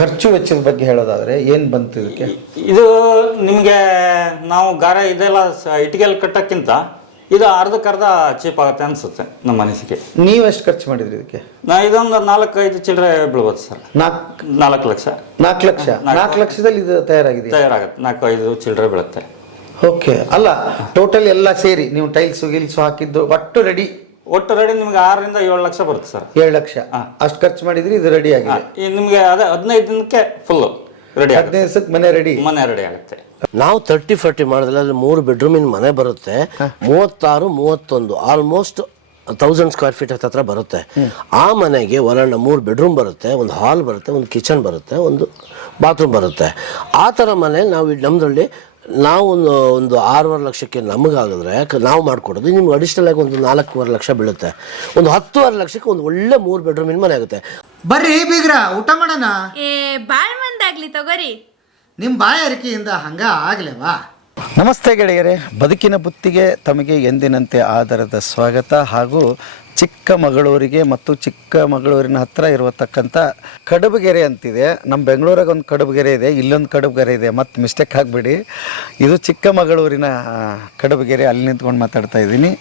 ಖರ್ಚು ವೆಚ್ಚದ ಬಗ್ಗೆ ಹೇಳೋದಾದ್ರೆ ಏನು ಬಂತು ಇದಕ್ಕೆ? ಇದು ನಿಮಗೆ ನಾವು ಗಾರ ಇದೆಲ್ಲ ಇಟ್ಟಿಗೆಲ್ ಕಟ್ಟೋಕ್ಕಿಂತ ಇದು ಅರ್ಧಕ್ಕರ್ಧ ಚೀಪ್ ಆಗುತ್ತೆ ಅನ್ಸುತ್ತೆ ನಮ್ಮ ಅನಿಸಿಕೆ. ನೀವು ಎಷ್ಟು ಖರ್ಚು ಮಾಡಿದ್ರಿ ಇದಕ್ಕೆ? ಇದೊಂದು 4-5 ಚಿಲ್ಲರೆ ಬೀಳ್ಬೋದು ಸರ್. 4 ಲಕ್ಷ. 4 ಲಕ್ಷ. 4 ಲಕ್ಷದಲ್ಲಿ ಇದು ತಯಾರಾಗುತ್ತೆ. 4-5 ಚಿಲ್ಲರೆ ಬೀಳುತ್ತೆ. ಓಕೆ. ಅಲ್ಲ, ಟೋಟಲ್ ಎಲ್ಲ ಸೇರಿ ನೀವು ಟೈಲ್ಸು ಗಿಲ್ಸು ಹಾಕಿದ್ದು ಒಟ್ಟು ರೆಡಿ ನಿಮ್ಗೆ 6ರಿಂದ 7 ಲಕ್ಷ ಬರುತ್ತೆ ಸರ್. 7 ಲಕ್ಷ ಅಷ್ಟು ಖರ್ಚು ಮಾಡಿದ್ರಿ, ಇದು ರೆಡಿ ಆಗಿದೆ. ನಿಮಗೆ ಅದೇ 15 ದಿನಕ್ಕೆ ಫುಲ್ ರೆಡಿ. 15 ದಿವಸಕ್ಕೆ ಮನೆ ರೆಡಿ ಆಗುತ್ತೆ. ನಾವು 30-40 ಮಾಡಿದ್ರೆ ಅಲ್ಲಿ 3 ಬೆಡ್ರೂಮಿನ ಮನೆ ಬರುತ್ತೆ. 36-31 ಆಲ್ಮೋಸ್ಟ್ 1000 ಸ್ಕ್ವೇರ್ ಫೀಟ್ ಹತ್ರ ಬರುತ್ತೆ. ಆ ಮನೆಗೆ ಒಳಗಡೆ 3 ಬೆಡ್ರೂಮ್ ಬರುತ್ತೆ, ಒಂದು ಹಾಲ್ ಬರುತ್ತೆ, ಒಂದು ಕಿಚನ್ ಬರುತ್ತೆ, ಒಂದು ಬಾತ್ರೂಮ್ ಬರುತ್ತೆ. ಆ ಥರ ಮನೆ ನಾವು ನಮ್ಮದ್ರಲ್ಲಿ ನಾವು ಒಂದು 6-6 ಲಕ್ಷಕ್ಕೆ ನಮಗಾಗಿದ್ರೆ ನಾವು ಮಾಡಿಕೊಡೋದು. ನಿಮ್ಗೆ ಅಡಿಷನಲ್ ಆಗಿ ಒಂದು 4-4 ಲಕ್ಷ ಬೀಳುತ್ತೆ. ಒಂದು 10-12 ಲಕ್ಷಕ್ಕೆ ಒಂದು ಒಳ್ಳೆ 3 ಬೆಡ್ರೂಮಿನ ಮನೆ ಆಗುತ್ತೆ. ಬರ್ರಿ ಬೀಗ್ರ, ಊಟ ಮಾಡೋಣ. ಬಾಳ್ ಮಂದಾಗ್ಲಿ ತಗೋರಿ. ನಿಮ್ಮ ಬಾಯಾರಿಕೆಯಿಂದ ಹಂಗ ಆಗ್ಲೇವಾ? ನಮಸ್ತೆ ಗೆಳೆಯರೇ, ಬದುಕಿನ ಬುತ್ತಿಗೆ ತಮಗೆ ಎಂದಿನಂತೆ ಆಧಾರದ ಸ್ವಾಗತ. ಹಾಗೂ ಚಿಕ್ಕಮಗಳೂರಿಗೆ ಮತ್ತು ಚಿಕ್ಕಮಗಳೂರಿನ ಹತ್ತಿರ ಇರತಕ್ಕಂಥ ಕಡಬಗೆರೆ ಅಂತಿದೆ. ನಮ್ಮ ಬೆಂಗಳೂರಾಗ ಒಂದು ಕಡಬಗೆರೆ ಇದೆ, ಇಲ್ಲೊಂದು ಕಡಬಗೆರೆ ಇದೆ, ಮತ್ತು ಮಿಸ್ಟೇಕ್ ಆಗಿಬಿಡಿ. ಇದು ಚಿಕ್ಕಮಗಳೂರಿನ ಕಡಬಗೆರೆ. ಅಲ್ಲಿ ನಿಂತ್ಕೊಂಡು ಮಾತಾಡ್ತಾ ಇದ್ದೀನಿ.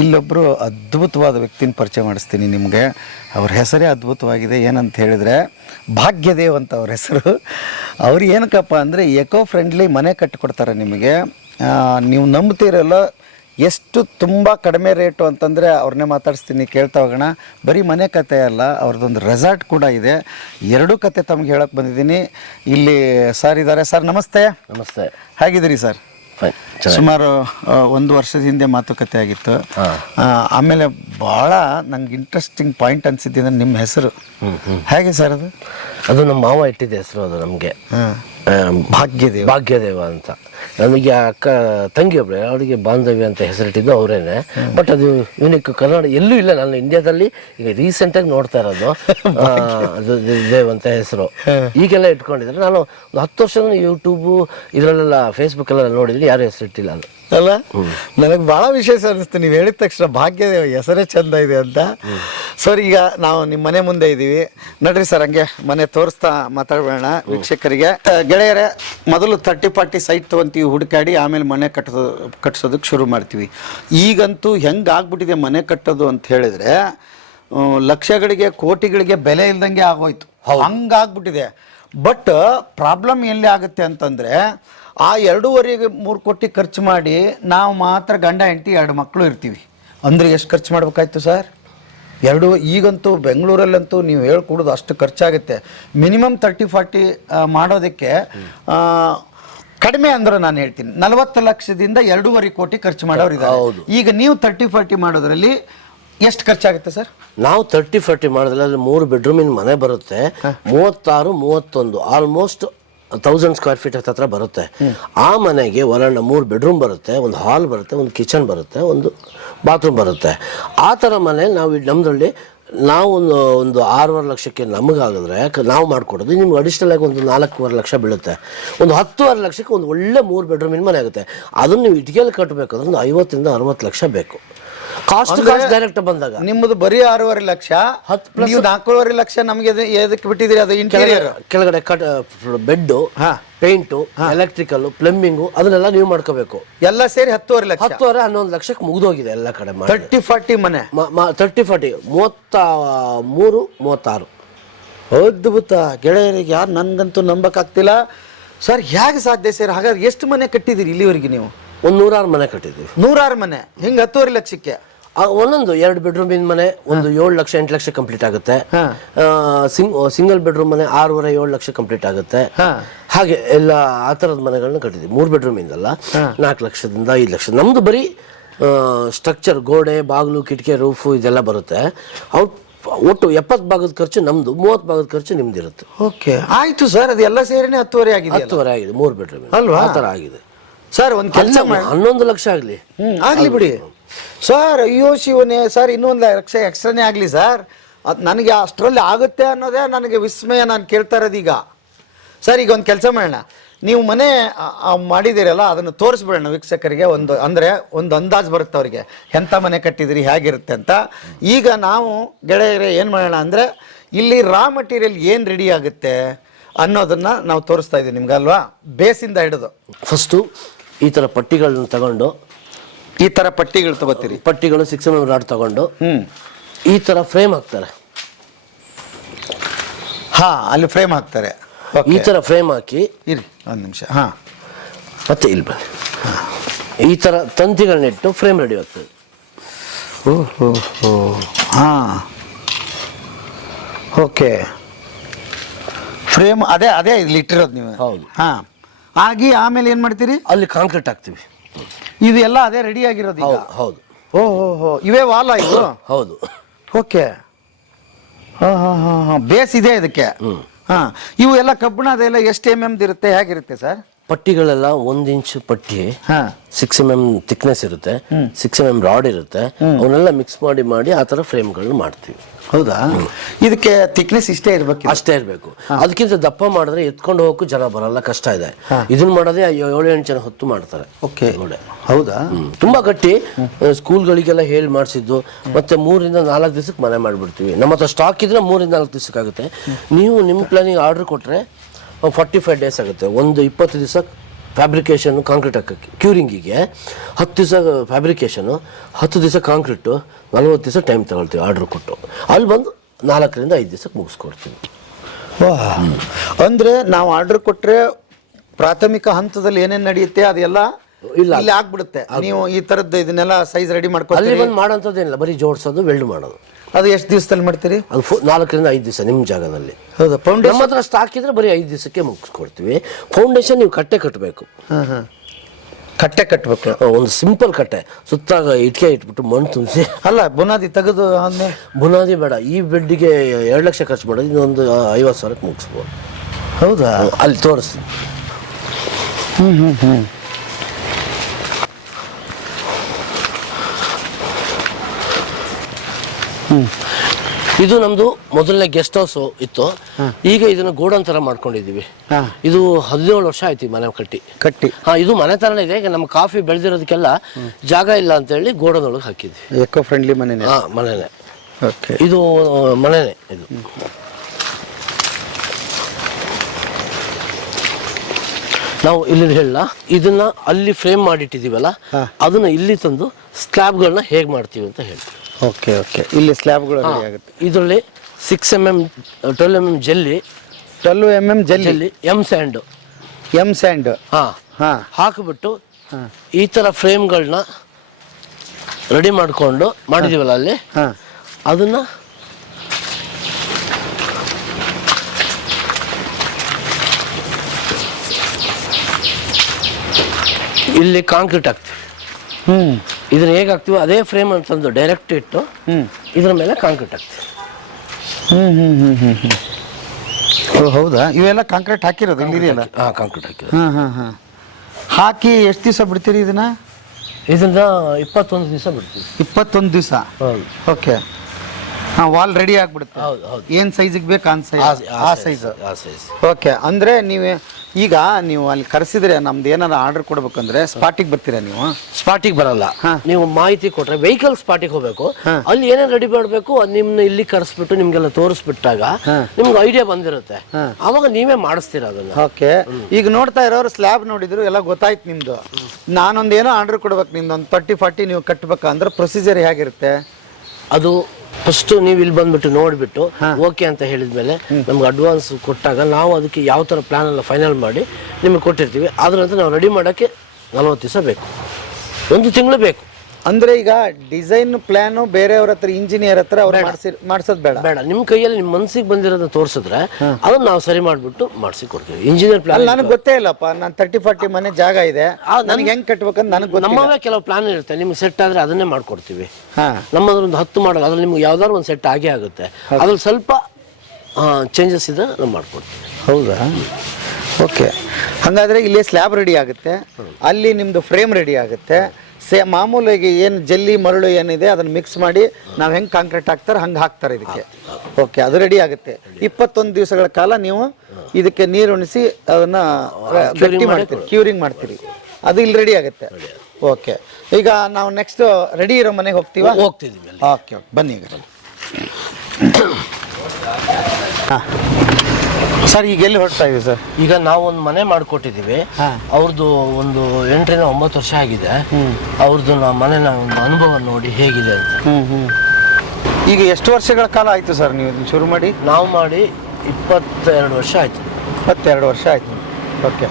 ಇಲ್ಲೊಬ್ಬರು ಅದ್ಭುತವಾದ ವ್ಯಕ್ತಿನ ಪರಿಚಯ ಮಾಡಿಸ್ತೀನಿ ನಿಮಗೆ. ಅವ್ರ ಹೆಸರೇ ಅದ್ಭುತವಾಗಿದೆ. ಏನಂತ ಹೇಳಿದರೆ ಭಾಗ್ಯದೇವ್ ಅಂತ ಅವ್ರ ಹೆಸರು. ಅವ್ರು ಏನಕ್ಕಪ್ಪ ಅಂದರೆ ಎಕೋ ಫ್ರೆಂಡ್ಲಿ ಮನೆ ಕಟ್ಟಿಕೊಡ್ತಾರೆ ನಿಮಗೆ. ನೀವು ನಂಬ್ತೀರಲ್ಲ, ಎಷ್ಟು ತುಂಬ ಕಡಿಮೆ ರೇಟು ಅಂತಂದರೆ ಅವ್ರನ್ನೇ ಮಾತಾಡಿಸ್ತೀನಿ, ಕೇಳ್ತಾ ಹೋಗೋಣ. ಬರೀ ಮನೆ ಕತೆ ಅಲ್ಲ, ಅವ್ರದ್ದೊಂದು ರೆಸಾರ್ಟ್ ಕೂಡ ಇದೆ. ಎರಡೂ ಕತೆ ತಮಗೆ ಹೇಳಕ್ಕೆ ಬಂದಿದ್ದೀನಿ. ಇಲ್ಲಿ ಸರ್ ಇದ್ದಾರೆ. ಸರ್ ನಮಸ್ತೆ. ನಮಸ್ತೆ. ಹೇಗಿದ್ದೀರಿ ಸರ್? ಸುಮಾರು 1 ವರ್ಷದ ಹಿಂದೆ ಮಾತುಕತೆ ಆಗಿತ್ತು. ಆಮೇಲೆ ಭಾಳ ನಂಗೆ ಇಂಟ್ರೆಸ್ಟಿಂಗ್ ಪಾಯಿಂಟ್ ಅನಿಸಿದ್ದೆ ನಿಮ್ಮ ಹೆಸರು. ಹೇಗೆ ಸರ್ ಅದು ನಮ್ಮ ಮಾವ ಇಟ್ಟಿದ್ದ ಹೆಸರು. ಅದು ನಮಗೆ ಭಾಗ್ಯದೇವ ಅಂತ. ನನಗೆ ಅಕ್ಕ ತಂಗಿ ಒಬ್ಬಳೆ, ಅವಳಿಗೆ ಬಾಂಧವ್ಯ ಅಂತ ಹೆಸರಿಟ್ಟಿದ್ದು ಅವರೇನೆ. ಬಟ್ ಅದು ಯೂನಿಕ್, ಕನ್ನಡ ಎಲ್ಲೂ ಇಲ್ಲ. ನಾನು ಇಂಡಿಯಾದಲ್ಲಿ ಈಗ ರೀಸೆಂಟಾಗಿ ನೋಡ್ತಾ ಇರೋದು ಅದು ದೇವ್ ಅಂತ ಹೆಸರು. ಈಗೆಲ್ಲ ಇಟ್ಕೊಂಡಿದ್ರೆ ನಾನು ಒಂದು 10 ವರ್ಷದ ಯೂಟ್ಯೂಬು ಇದರಲ್ಲೆಲ್ಲ ಫೇಸ್ಬುಕ್ ಎಲ್ಲ ನೋಡಿದ್ರೆ ಯಾರು ಹೆಸರಿಟ್ಟಿಲ್ಲ ಅದು ಅಲ್ಲ. ನನಗೆ ಭಾಳ ವಿಶೇಷ ಅನ್ನಿಸ್ತು ನೀವು ಹೇಳಿದ ತಕ್ಷಣ ಭಾಗ್ಯದೇವ ಹೆಸರೇ ಚಂದ ಇದೆ ಅಂತ. ಸರ್, ಈಗ ನಾವು ನಿಮ್ಮ ಮನೆ ಮುಂದೆ ಇದ್ದೀವಿ ನೋಡ್ರಿ ಸರ್. ಹಂಗೆ ಮನೆ ತೋರಿಸ್ತಾ ಮಾತಾಡಬೇಡ ವೀಕ್ಷಕರಿಗೆ. ಗೆಳೆಯರೇ, ಮೊದಲು 30-40 ಸೈಟ್ ತೊಗೊತೀವಿ ಹುಡುಕಾಡಿ, ಆಮೇಲೆ ಮನೆ ಕಟ್ಸೋದಕ್ಕೆ ಶುರು ಮಾಡ್ತೀವಿ. ಈಗಂತೂ ಹೆಂಗೆ ಆಗ್ಬಿಟ್ಟಿದೆ ಮನೆ ಕಟ್ಟೋದು ಅಂತ ಹೇಳಿದರೆ, ಲಕ್ಷಗಳಿಗೆ ಕೋಟಿಗಳಿಗೆ ಬೆಲೆ ಇಲ್ದಂಗೆ ಆಗೋಯ್ತು. ಹಂಗಾಗ್ಬಿಟ್ಟಿದೆ. ಬಟ್ ಪ್ರಾಬ್ಲಮ್ ಎಲ್ಲಿ ಆಗುತ್ತೆ ಅಂತಂದರೆ, ಆ 2.5-3 ಕೋಟಿ ಖರ್ಚು ಮಾಡಿ ನಾವು ಮಾತ್ರ ಗಂಡ ಹೆಂಡತಿ 2 ಮಕ್ಕಳು ಇರ್ತೀವಿ ಅಂದರೆ ಎಷ್ಟು ಖರ್ಚು ಮಾಡ್ಬೇಕಾಯ್ತು ಸರ್? ಈಗಂತೂ ಬೆಂಗಳೂರಲ್ಲಂತೂ ನೀವು ಹೇಳ್ಕೊಡೋದು ಅಷ್ಟು ಖರ್ಚಾಗುತ್ತೆ. ಮಿನಿಮಮ್ 30-40 ಮಾಡೋದಕ್ಕೆ ಕಡಿಮೆ ಅಂದ್ರೆ ನಾನು ಹೇಳ್ತೀನಿ 40 ಲಕ್ಷದಿಂದ 2.5 ಕೋಟಿ ಖರ್ಚು ಮಾಡೋರು ಇದ್ದಾರೆ. ಈಗ ನೀವು 30-40 ಮಾಡೋದ್ರಲ್ಲಿ ಎಷ್ಟು ಖರ್ಚಾಗುತ್ತೆ ಸರ್? ನಾವು 30-40 ಮಾಡಿದ್ರೆ ಅಲ್ಲಿ 3 ಬೆಡ್ರೂಮಿನ ಮನೆ ಬರುತ್ತೆ. 36-31 ಆಲ್ಮೋಸ್ಟ್ 1000 ಸ್ಕ್ವೇರ್ ಫೀಟ್ ಹತ್ರ ಬರುತ್ತೆ. ಆ ಮನೆಗೆ ಒಳಗಡೆ 3 ಬೆಡ್ರೂಮ್ ಬರುತ್ತೆ, ಒಂದು ಹಾಲ್ ಬರುತ್ತೆ, ಒಂದು ಕಿಚನ್ ಬರುತ್ತೆ, ಒಂದು ಬಾತ್ರೂಮ್ ಬರುತ್ತೆ. ಆ ಥರ ಮನೆ ನಾವು ನಮ್ಮದ್ರಲ್ಲಿ ನಾವು ಒಂದು 6-6 ಲಕ್ಷಕ್ಕೆ ನಮಗಾಗಿದ್ರೆ ನಾವು ಮಾಡಿಕೊಡೋದು. ನಿಮ್ಗೆ ಅಡಿಷನಲ್ ಆಗಿ ಒಂದು 4-4 ಲಕ್ಷ ಬೀಳುತ್ತೆ. ಒಂದು 10-12 ಲಕ್ಷಕ್ಕೆ ಒಂದು ಒಳ್ಳೆ 3 ಬೆಡ್ರೂಮಿನ ಮನೆ ಆಗುತ್ತೆ. ಅದನ್ನು ನೀವು ಇಟ್ಟಿಗೆಯಲ್ಲಿ ಕಟ್ಟಬೇಕಾದ್ರೆ ಒಂದು 50-60 ಲಕ್ಷ ಬೇಕು. ಕಾಸ್ಟ್ ಡೈರೆಕ್ಟ್ ಬಂದಾಗ ನಿಮ್ಮದು ಬರೀ 6.5 ಲಕ್ಷ, 4.5 ಲಕ್ಷ ನಮಗೆ ಎದಕ್ಕೆ ಬಿಟ್ಟಿದ್ದೀರಿ? ಅದು ಇಂಟೀರಿಯರ್ ಕೆಳಗಡೆ ಬೆಡ್, ಪೇಂಟು, ಎಲೆಕ್ಟ್ರಿಕಲ್, ಪ್ಲಂಬಿಂಗು ಅದನ್ನೆಲ್ಲ ನೀವು ಮಾಡ್ಕೋಬೇಕು. ಎಲ್ಲ ಸೇರಿ 10.5 ಲಕ್ಷ. 10-11 ಲಕ್ಷಕ್ಕೆ ಮುಗಿದೋಗಿದೆ ಎಲ್ಲ ಕಡೆ. 30-40 ಮನೆ 30-40 33-36 ಅದ್ಭುತ. ಗೆಳೆಯರಿಗೆ ಯಾರು ನನ್ಗಂತೂ ನಂಬಕ್ಕಾಗ್ತಿಲ್ಲ ಸರ್. ಹೇಗೆ ಸಾಧ್ಯ ಸರ್? ಹಾಗಾದ್ರೆ ಎಷ್ಟು ಮನೆ ಕಟ್ಟಿದ್ದೀರಿ ಇಲ್ಲಿವರೆಗೆ ನೀವು? ಒಂದು 106 ಮನೆ ಕಟ್ಟಿದ್ದೀವಿ. 106 ಮನೆ ಹಿಂಗೆ 10.5 ಲಕ್ಷಕ್ಕೆ? ಒಂದೊಂದು 2 ಬೆಡ್ರೂಮಿನ ಮನೆ ಒಂದು 7 ಲಕ್ಷ 8 ಲಕ್ಷ ಕಂಪ್ಲೀಟ್ ಆಗುತ್ತೆ. ಸಿಂಗಲ್ ಬೆಡ್ರೂಮ್ ಮನೆ 6.5 7 ಲಕ್ಷ ಕಂಪ್ಲೀಟ್ ಆಗುತ್ತೆ. ಹಾಗೆ ಎಲ್ಲ ಆ ಥರದ ಮನೆಗಳನ್ನ ಕಟ್ಟಿದ್ವಿ. 3 ಬೆಡ್ರೂಮಿಂದಲ್ಲ, 4 ಲಕ್ಷದಿಂದ 5 ಲಕ್ಷ. ನಮ್ದು ಬರೀ ಸ್ಟ್ರಕ್ಚರ್, ಗೋಡೆ, ಬಾಗಿಲು, ಕಿಟಕಿ, ರೂಫು ಇದೆಲ್ಲ ಬರುತ್ತೆ. ಒಟ್ಟು 70 ಭಾಗದ ಖರ್ಚು ನಮ್ದು, 30 ಭಾಗದ ಖರ್ಚು ನಿಮ್ದಿರುತ್ತೆ. ಓಕೆ, ಆಯ್ತು ಸರ್. ಅದೆಲ್ಲ ಸೇರಿನೇ 10.5 ಆಗಿದೆ. 10.5 ಆಗಿದೆ 3 ಬೆಡ್ರೂಮ್ ಅಲ್ವಾ? ಆ ಥರ ಆಗಿದೆ ಸರ್. ಒಂದು ಕೆಲಸ 11 ಲಕ್ಷ ಆಗಲಿ, ಆಗ್ಲಿ ಬಿಡಿ ಸರ್. ಅಯ್ಯೋ ಶಿವನೇ ಸರ್, ಇನ್ನೊಂದು ಲಕ್ಷ ಎಕ್ಸ್ಟ್ರಾನೇ ಆಗಲಿ ಸರ್. ಅದು ನನಗೆ ಅಷ್ಟರಲ್ಲಿ ಆಗುತ್ತೆ ಅನ್ನೋದೇ ನನಗೆ ವಿಸ್ಮಯ. ನಾನು ಕೇಳ್ತಾ ಇರೋದು ಈಗ ಸರ್. ಈಗ ಒಂದು ಕೆಲಸ ಮಾಡೋಣ, ನೀವು ಮನೆ ಮಾಡಿದ್ದೀರಲ್ಲ ಅದನ್ನು ತೋರಿಸ್ಬಿಡೋಣ ವೀಕ್ಷಕರಿಗೆ. ಒಂದು ಅಂದಾಜು ಬರುತ್ತೆ ಅವರಿಗೆ, ಎಂಥ ಮನೆ ಕಟ್ಟಿದಿರಿ, ಹೇಗಿರುತ್ತೆ ಅಂತ. ಈಗ ನಾವು ಗೆಳೆಯರೇ ಏನು ಮಾಡೋಣ ಅಂದರೆ, ಇಲ್ಲಿ ರಾ ಮಟೀರಿಯಲ್ ಏನು ರೆಡಿ ಆಗುತ್ತೆ ಅನ್ನೋದನ್ನು ನಾವು ತೋರಿಸ್ತಾ ಇದ್ದೀವಿ ನಿಮ್ಗೆ ಅಲ್ವಾ. ಬೇಸಿಂದ ಹಿಡಿದು ಫಸ್ಟು ಈ ಥರ ಪಟ್ಟಿಗಳನ್ನ ತಗೊಂಡು, ಈ ಥರ ಪಟ್ಟಿಗಳು ತಗೋತೀರಿ. ಪಟ್ಟಿಗಳು 6mm ರಾಡ್ ತಗೊಂಡು ಈ ಥರ ಫ್ರೇಮ್ ಹಾಕ್ತಾರೆ. ಅಲ್ಲಿ ಫ್ರೇಮ್ ಹಾಕ್ತಾರೆ. ಈ ಥರ ಫ್ರೇಮ್ ಹಾಕಿ ಇರಿ ಒಂದು ನಿಮಿಷ. ಮತ್ತೆ ಇಲ್ಲಿ ಬನ್ನಿ. ಈ ಥರ ತಂತಿಗಳನ್ನಿಟ್ಟು ಫ್ರೇಮ್ ರೆಡಿ ಆಗ್ತದೆ. ಓಕೆ, ಫ್ರೇಮ್ ಅದೇ ಇಲ್ಲಿ ಇಟ್ಟಿರೋದು ನೀವು. ಹೌದು. ಆಗಿ ಆಮೇಲೆ ಏನು ಮಾಡ್ತೀರಿ? ಅಲ್ಲಿ ಕಾಂಕ್ರೀಟ್ ಹಾಕ್ತೀವಿ. ಇದು ಎಲ್ಲ ಅದೇ ರೆಡಿ ಆಗಿರೋದು ಈಗ? ಹೌದು. ಓಹೋ, ಇವೇ ವಾಲ ಇದು? ಹೌದು. ಓಕೆ, ಬೇಸ್ ಇದೆ ಇದಕ್ಕೆ. ಇವು ಎಲ್ಲ ಕಬ್ಬಿಣ ಅದೆಲ್ಲ ಎಷ್ಟು MM ಇರುತ್ತೆ, ಹೇಗಿರುತ್ತೆ ಸರ್? ಪಟ್ಟಿಗಳೆಲ್ಲ 1 ಇಂಚ್ ಪಟ್ಟಿ, 6mm ಥಿಕ್ನೆಸ್ ಇರುತ್ತೆ, 6mm ರಾಡ್ ಇರುತ್ತೆ. ಅವನ್ನೆಲ್ಲ ಮಿಕ್ಸ್ ಮಾಡಿ ಆ ಥರ ಫ್ರೇಮ್ಗಳನ್ನ ಮಾಡ್ತೀವಿ. ಹೌದಾ? ಇದಕ್ಕೆ ಥಿಕ್ನೆಸ್ ಇಷ್ಟೇ ಇರಬೇಕು? ಅಷ್ಟೇ ಇರಬೇಕು. ಅದಕ್ಕಿಂತ ದಪ್ಪ ಮಾಡಿದ್ರೆ ಎತ್ಕೊಂಡು ಹೋಗಕ್ಕೂ ಜನ ಬರಲ್ಲ, ಕಷ್ಟ ಇದೆ. ಇದನ್ನ ಮಾಡೋದೇ 7-8 ಜನ ಹೊತ್ತು ಮಾಡ್ತಾರೆ. ಓಕೆ, ಹೌದಾ? ತುಂಬಾ ಗಟ್ಟಿ. ಸ್ಕೂಲ್ಗಳಿಗೆಲ್ಲ ಹೇಳಿ ಮಾಡಿಸಿದ್ದು. ಮತ್ತೆ 3 ರಿಂದ 4 ದಿವಸಕ್ಕೆ ಮನೆ ಮಾಡಿಬಿಡ್ತೀವಿ. ನಮ್ಮ ಹತ್ರ ಸ್ಟಾಕ್ ಇದ್ರೆ 3 ರಿಂದ 4 ದಿವಸಕ್ಕಾಗುತ್ತೆ. ನೀವು ನಿಮ್ಮ ಪ್ಲಾನಿಗೆ ಆರ್ಡರ್ ಕೊಟ್ಟರೆ 45 ಡೇಸ್ ಆಗುತ್ತೆ. ಒಂದು 20 ದಿವಸ ಫ್ಯಾಬ್ರಿಕೇಷನು, ಕಾಂಕ್ರೀಟ್ ಹಾಕೋಕ್ಕೆ, ಕ್ಯೂರಿಂಗಿಗೆ 10 ದಿವಸ ಫ್ಯಾಬ್ರಿಕೇಷನು, 10 ದಿವಸ ಕಾಂಕ್ರೀಟು, 40 ದಿವಸ ಟೈಮ್ ತಗೊಳ್ತೀವಿ ಆರ್ಡ್ರ್ ಕೊಟ್ಟು. ಅಲ್ಲಿ ಬಂದು 4 ರಿಂದ 5 ದಿವಸಕ್ಕೆ ಮುಗಿಸ್ಕೊಡ್ತೀವಿ. ಅಂದರೆ ನಾವು ಆರ್ಡರ್ ಕೊಟ್ಟರೆ ಪ್ರಾಥಮಿಕ ಹಂತದಲ್ಲಿ ಏನೇನು ನಡೆಯುತ್ತೆ ಅದೆಲ್ಲ ಇಲ್ಲಿ ಆಗ್ಬಿಡುತ್ತೆ. ನೀವು ಈ ಥರದ್ದು ಇದನ್ನೆಲ್ಲ ಸೈಜ್ ರೆಡಿ ಮಾಡ್ಕೊಂಡು ಅಲ್ಲಿ ಬಂದು ಮಾಡೋಂಥದ್ದೇನಿಲ್ಲ, ಬರೀ ಜೋಡಿಸೋದು, ವೆಲ್ಡ್ ಮಾಡೋದು. ಅದು ಎಷ್ಟು ದಿವಸದಲ್ಲಿ ಮಾಡ್ತೀರಿ? ಅದು 4 ರಿಂದ 5 ದಿವಸ ನಿಮ್ಮ ಜಾಗದಲ್ಲಿ. ಹೌದಾ? ಫೌಂಡೇಶನ್ ನಮ್ಮ ಹತ್ರ ಸ್ಟಾಕ್ ಇದ್ರೆ ಬರೀ 5 ದಿವಸಕ್ಕೆ ಮುಗಿಸ್ಕೊಡ್ತೀವಿ. ಫೌಂಡೇಶನ್ ನೀವು ಕಟ್ಟೆ ಕಟ್ಟಬೇಕು. ಕಟ್ಟೆ ಕಟ್ಟಬೇಕು. ಒಂದು ಸಿಂಪಲ್ ಕಟ್ಟೆ, ಸುತ್ತಾಗ ಇಟ್ಕೆ ಇಟ್ಬಿಟ್ಟು ಮಣ್ಣು ತುಂಬಿಸಿ. ಅಲ್ಲ, ಬುನಾದಿ ತೆಗೆದು ಆದ್ಮೇಲೆ? ಬುನಾದಿ ಬೇಡ. ಈ ಬೆಡ್ಡಿಗೆ 2 ಲಕ್ಷ ಖರ್ಚು ಮಾಡೋದು, ಇನ್ನೊಂದು 50,000ಕ್ಕೆ ಮುಗಿಸ್ಬೋದು. ಹೌದಾ? ಅಲ್ಲಿ ತೋರಿಸ್ತೀನಿ. ಇದು ನಮ್ದು ಮೊದಲನೇ ಗೆಸ್ಟ್ ಹೌಸ್ ಇತ್ತು. ಈಗ ಇದನ್ನ ಗೋಡನ್ ತರ ಮಾಡ್ಕೊಂಡಿದೀವಿ. ಇದು 17 ವರ್ಷ ಆಯ್ತು ಈ ಮನೆ ಕಟ್ಟಿ. ಇದು ಮನೆ ತರನೇ ಇದೆ. ಈಗ ನಮ್ಮ ಕಾಫಿ ಬೆಳೆದಿರೋದಕ್ಕೆಲ್ಲ ಜಾಗ ಇಲ್ಲ ಅಂತ ಹೇಳಿ ಗೋಡನ್ ಒಳಗೆ ಹಾಕಿದ್ವಿ. ಎಕೋ ಫ್ರೆಂಡ್ಲಿ ಮನೆನೇ? ಮನೆನೇ. ಓಕೆ, ಇದು ಮನೆನೇ. ಇದು ನಾವು ಇಲ್ಲಿ ಹೇಳ, ಇದನ್ನ ಅಲ್ಲಿ ಫ್ರೇಮ್ ಮಾಡಿಟ್ಟಿದೀವಲ್ಲ, ಅದನ್ನ ಇಲ್ಲಿ ತಂದು ಸ್ಲ್ಯಾಬ್ಗಳನ್ನ ಹೇಗೆ ಮಾಡ್ತೀವಿ ಅಂತ ಹೇಳ್ತೀವಿ. ಓಕೆ ಓಕೆ, ಇಲ್ಲಿ ಸ್ಲ್ಯಾಬ್ಗಳು ರೆಡಿ ಆಗುತ್ತೆ. ಇದರಲ್ಲಿ 6mm 12mm jelly, 12mm jelly, M sand ಹಾಕಿಬಿಟ್ಟು ಈ ಥರ ಫ್ರೇಮ್ಗಳನ್ನ ರೆಡಿ ಮಾಡಿಕೊಂಡು ಮಾಡಿದೀವಲ್ಲ ಅಲ್ಲಿ, ಅದನ್ನ ಇಲ್ಲಿ ಕಾಂಕ್ರೀಟ್ ಹಾಕ್ತೀವಿ. ಇದನ್ನ ಹೇಗೆ ಹಾಕ್ತೀವಿ ಅದೇ ಫ್ರೇಮ್ ಅಂತಂದು ಡೈರೆಕ್ಟ್ ಇಟ್ಟು ಇದ್ರ ಮೇಲೆ ಕಾಂಕ್ರೀಟ್ ಹಾಕ್ತೀವಿ. ಹೌದಾ? ಇವೆಲ್ಲ ಕಾಂಕ್ರೀಟ್ ಹಾಕಿರೋದು ಇಲ್ಲಿದೆಯಲ್ಲ? ಕಾಂಕ್ರೀಟ್ ಹಾಕಿರೋದು. ಹಾಕಿ ಎಷ್ಟು ದಿವಸ ಬಿಡ್ತೀರಿ ಇದನ್ನ? 21 ದಿವಸ ಬಿಡ್ತೀವಿ. 21 ದಿವಸ? ಓಕೆ. ವಾಲ್ ರೆಡಿ ಆಗ್ಬಿಡುತ್ತೆ. ಏನ್ ಸೈಜಿಗೆ ಬೇಕು ಆ ಸೈಜ್. ಓಕೆ. ಅಂದ್ರೆ ಈಗ ನೀವು ಅಲ್ಲಿ ಕರೆಸಿದ್ರೆ ನಮ್ದು ಏನಾರ ಆರ್ಡರ್ ಕೊಡ್ಬೇಕಂದ್ರೆ ಸ್ಪಾಟಿಗೆ ಬರ್ತೀರಾ ನೀವು? ಸ್ಪಾಟಿಗೆ ಬರಲ್ಲ. ನೀವು ಮಾಹಿತಿ ಕೊಟ್ರೆ ವೆಹಿಕಲ್ ಸ್ಪಾಟಿಗೆ ಹೋಗ್ಬೇಕು. ಅಲ್ಲಿ ಏನೇನು ರೆಡಿ ಮಾಡಬೇಕು ನಿಮ್ನ ಇಲ್ಲಿ ಕರೆಸ್ಬಿಟ್ಟು ನಿಮ್ಗೆಲ್ಲ ತೋರಿಸ್ಬಿಟ್ಟಾಗ ನಿಮ್ಗೆ ಐಡಿಯಾ ಬಂದಿರುತ್ತೆ. ಅವಾಗ ನೀವೇ ಮಾಡಿಸ್ತೀರ ಅದನ್ನ. ಓಕೆ. ಈಗ ನೋಡ್ತಾ ಇರೋರು ಸ್ಲ್ಯಾಬ್ ನೋಡಿದ್ರು ಎಲ್ಲ ಗೊತ್ತಾಯ್ತು ನಿಮ್ದು. ನಾನೊಂದು ಏನೋ ಆರ್ಡರ್ ಕೊಡ್ಬೇಕು, ನಿಮ್ದು ಒಂದು 30-40 ನೀವು ಕಟ್ಬೇಕಂದ್ರೆ ಪ್ರೊಸೀಜರ್ ಹೇಗಿರುತ್ತೆ? ಅದು ಫಸ್ಟ್ ನೀವು ಇಲ್ಲಿ ಬಂದ್ಬಿಟ್ಟು ನೋಡಿಬಿಟ್ಟು ಓಕೆ ಅಂತ ಹೇಳಿದ್ಮೇಲೆ ನಮ್ಗೆ ಅಡ್ವಾನ್ಸ್ ಕೊಟ್ಟಾಗ ನಾವು ಅದಕ್ಕೆ ಯಾವ ಥರ ಪ್ಲಾನ್ ಎಲ್ಲ ಫೈನಲ್ ಮಾಡಿ ನಿಮಗೆ ಕೊಟ್ಟಿರ್ತೀವಿ. ಅದ್ರ ನಂತರ ನಾವು ರೆಡಿ ಮಾಡೋಕ್ಕೆ 40 ದಿವಸ ಬೇಕು, 1 ತಿಂಗಳು ಬೇಕು. ಅಂದ್ರೆ ಈಗ ಡಿಸೈನ್ ಪ್ಲಾನ್ ಬೇರೆಯವ್ರ ಹತ್ರ ಇಂಜಿನಿಯರ್ ಹತ್ರ ಅವ್ರು ಮಾಡ್ಸೋದ್ ಬೇಡ. ಬೇಡ, ನಿಮ್ಮ ಕೈಯಲ್ಲಿ ನಿಮ್ಮ ಮನಸ್ಸಿಗೆ ಬಂದಿರೋದನ್ನ ತೋರಿಸಿದ್ರೆ ಅದನ್ನ ನಾವು ಸರಿ ಮಾಡಿಬಿಟ್ಟು ಮಾಡಿಸಿ ಕೊಡ್ತೀವಿ. ಇಂಜಿನಿಯರ್ ಪ್ಲಾನ್ ನನಗೆ ಗೊತ್ತೇ ಇಲ್ಲಪ್ಪ, ನಾನು 30-40 ಮನೆ ಜಾಗ ಇದೆ, ನನಗೆ ಹೆಂಗ್ ಕಟ್ಬೇಕಂತ ನನಗೆ ಗೊತ್ತಿಲ್ಲ. ನಮ್ಮವೇ ಕೆಲವು ಪ್ಲಾನ್ ಇರುತ್ತೆ, ನಿಮ್ಗೆ ಸೆಟ್ ಆದ್ರೆ ಅದನ್ನೇ ಮಾಡ್ಕೊಡ್ತೀವಿ. ಹಾ, ನಮ್ಮದ್ರೊಂದು 10 ಮಾಡಲ್ಲ, ಅದ್ರಲ್ಲಿ ನಿಮ್ಗೆ ಯಾವ್ದಾದ್ರು ಒಂದು ಸೆಟ್ ಆಗೇ ಆಗುತ್ತೆ. ಅದ್ರಲ್ಲಿ ಸ್ವಲ್ಪ ಚೇಂಜಸ್ ಇದ್ರೆ ನಾವು ಮಾಡ್ಕೊಡ್ತೀವಿ. ಹೌದಾ? ಓಕೆ. ಹಾಗಾದ್ರೆ ಇಲ್ಲಿ ಸ್ಲ್ಯಾಬ್ ರೆಡಿ ಆಗುತ್ತೆ, ಅಲ್ಲಿ ನಿಮ್ದು ಫ್ರೇಮ್ ರೆಡಿ ಆಗುತ್ತೆ. ಮಾಮೂಲಿಯಾಗಿ ಏನು ಜಲ್ಲಿ ಮರಳು ಏನಿದೆ ಅದನ್ನ ಮಿಕ್ಸ್ ಮಾಡಿ ನಾವು ಹೆಂಗೆ ಕಾಂಕ್ರೀಟ್ ಹಾಕ್ತಾರೆ ಹಂಗೆ ಹಾಕ್ತಾರೆ ಇದಕ್ಕೆ. ಓಕೆ, ಅದು ರೆಡಿ ಆಗುತ್ತೆ. 21 ದಿವಸಗಳ ಕಾಲ ನೀವು ಇದಕ್ಕೆ ನೀರು ಉಣಿಸಿ ಅದನ್ನ ಗಟ್ಟಿ ಮಾಡ್ತೀರಿ, ಕ್ಯೂರಿಂಗ್ ಮಾಡ್ತೀರಿ, ಅದು ಇಲ್ಲಿ ರೆಡಿ ಆಗುತ್ತೆ. ಓಕೆ, ಈಗ ನಾವು ನೆಕ್ಸ್ಟ್ ರೆಡಿ ಇರೋ ಮನೆಗೆ ಹೋಗ್ತಿದ್ದೀವಿ. ಓಕೆ, ಬನ್ನಿ ಈಗ. ಹಾಂ ಸರ್, ಈಗ ಎಲ್ಲಿ ಹೊರಡ್ತಾ ಇದೀವಿ ಸರ್? ಈಗ ನಾವು ಒಂದು ಮನೆ ಮಾಡಿಕೊಟ್ಟಿದ್ದೀವಿ. ಅವ್ರದ್ದು ಒಂದು 8-9 ವರ್ಷ ಆಗಿದೆ. ಅವ್ರದ್ದು ಮನೆನ ಒಂದು ಅನುಭವ ನೋಡಿ ಹೇಗಿದೆ ಅಂತ. ಈಗ ಎಷ್ಟು ವರ್ಷಗಳ ಕಾಲ ಆಯ್ತು ಸರ್ ನೀವು ಇದನ್ನ ಶುರು ಮಾಡಿ? ನಾವು ಮಾಡಿ 22 ವರ್ಷ ಆಯ್ತು. 22 ವರ್ಷ ಆಯ್ತು. ಓಕೆ,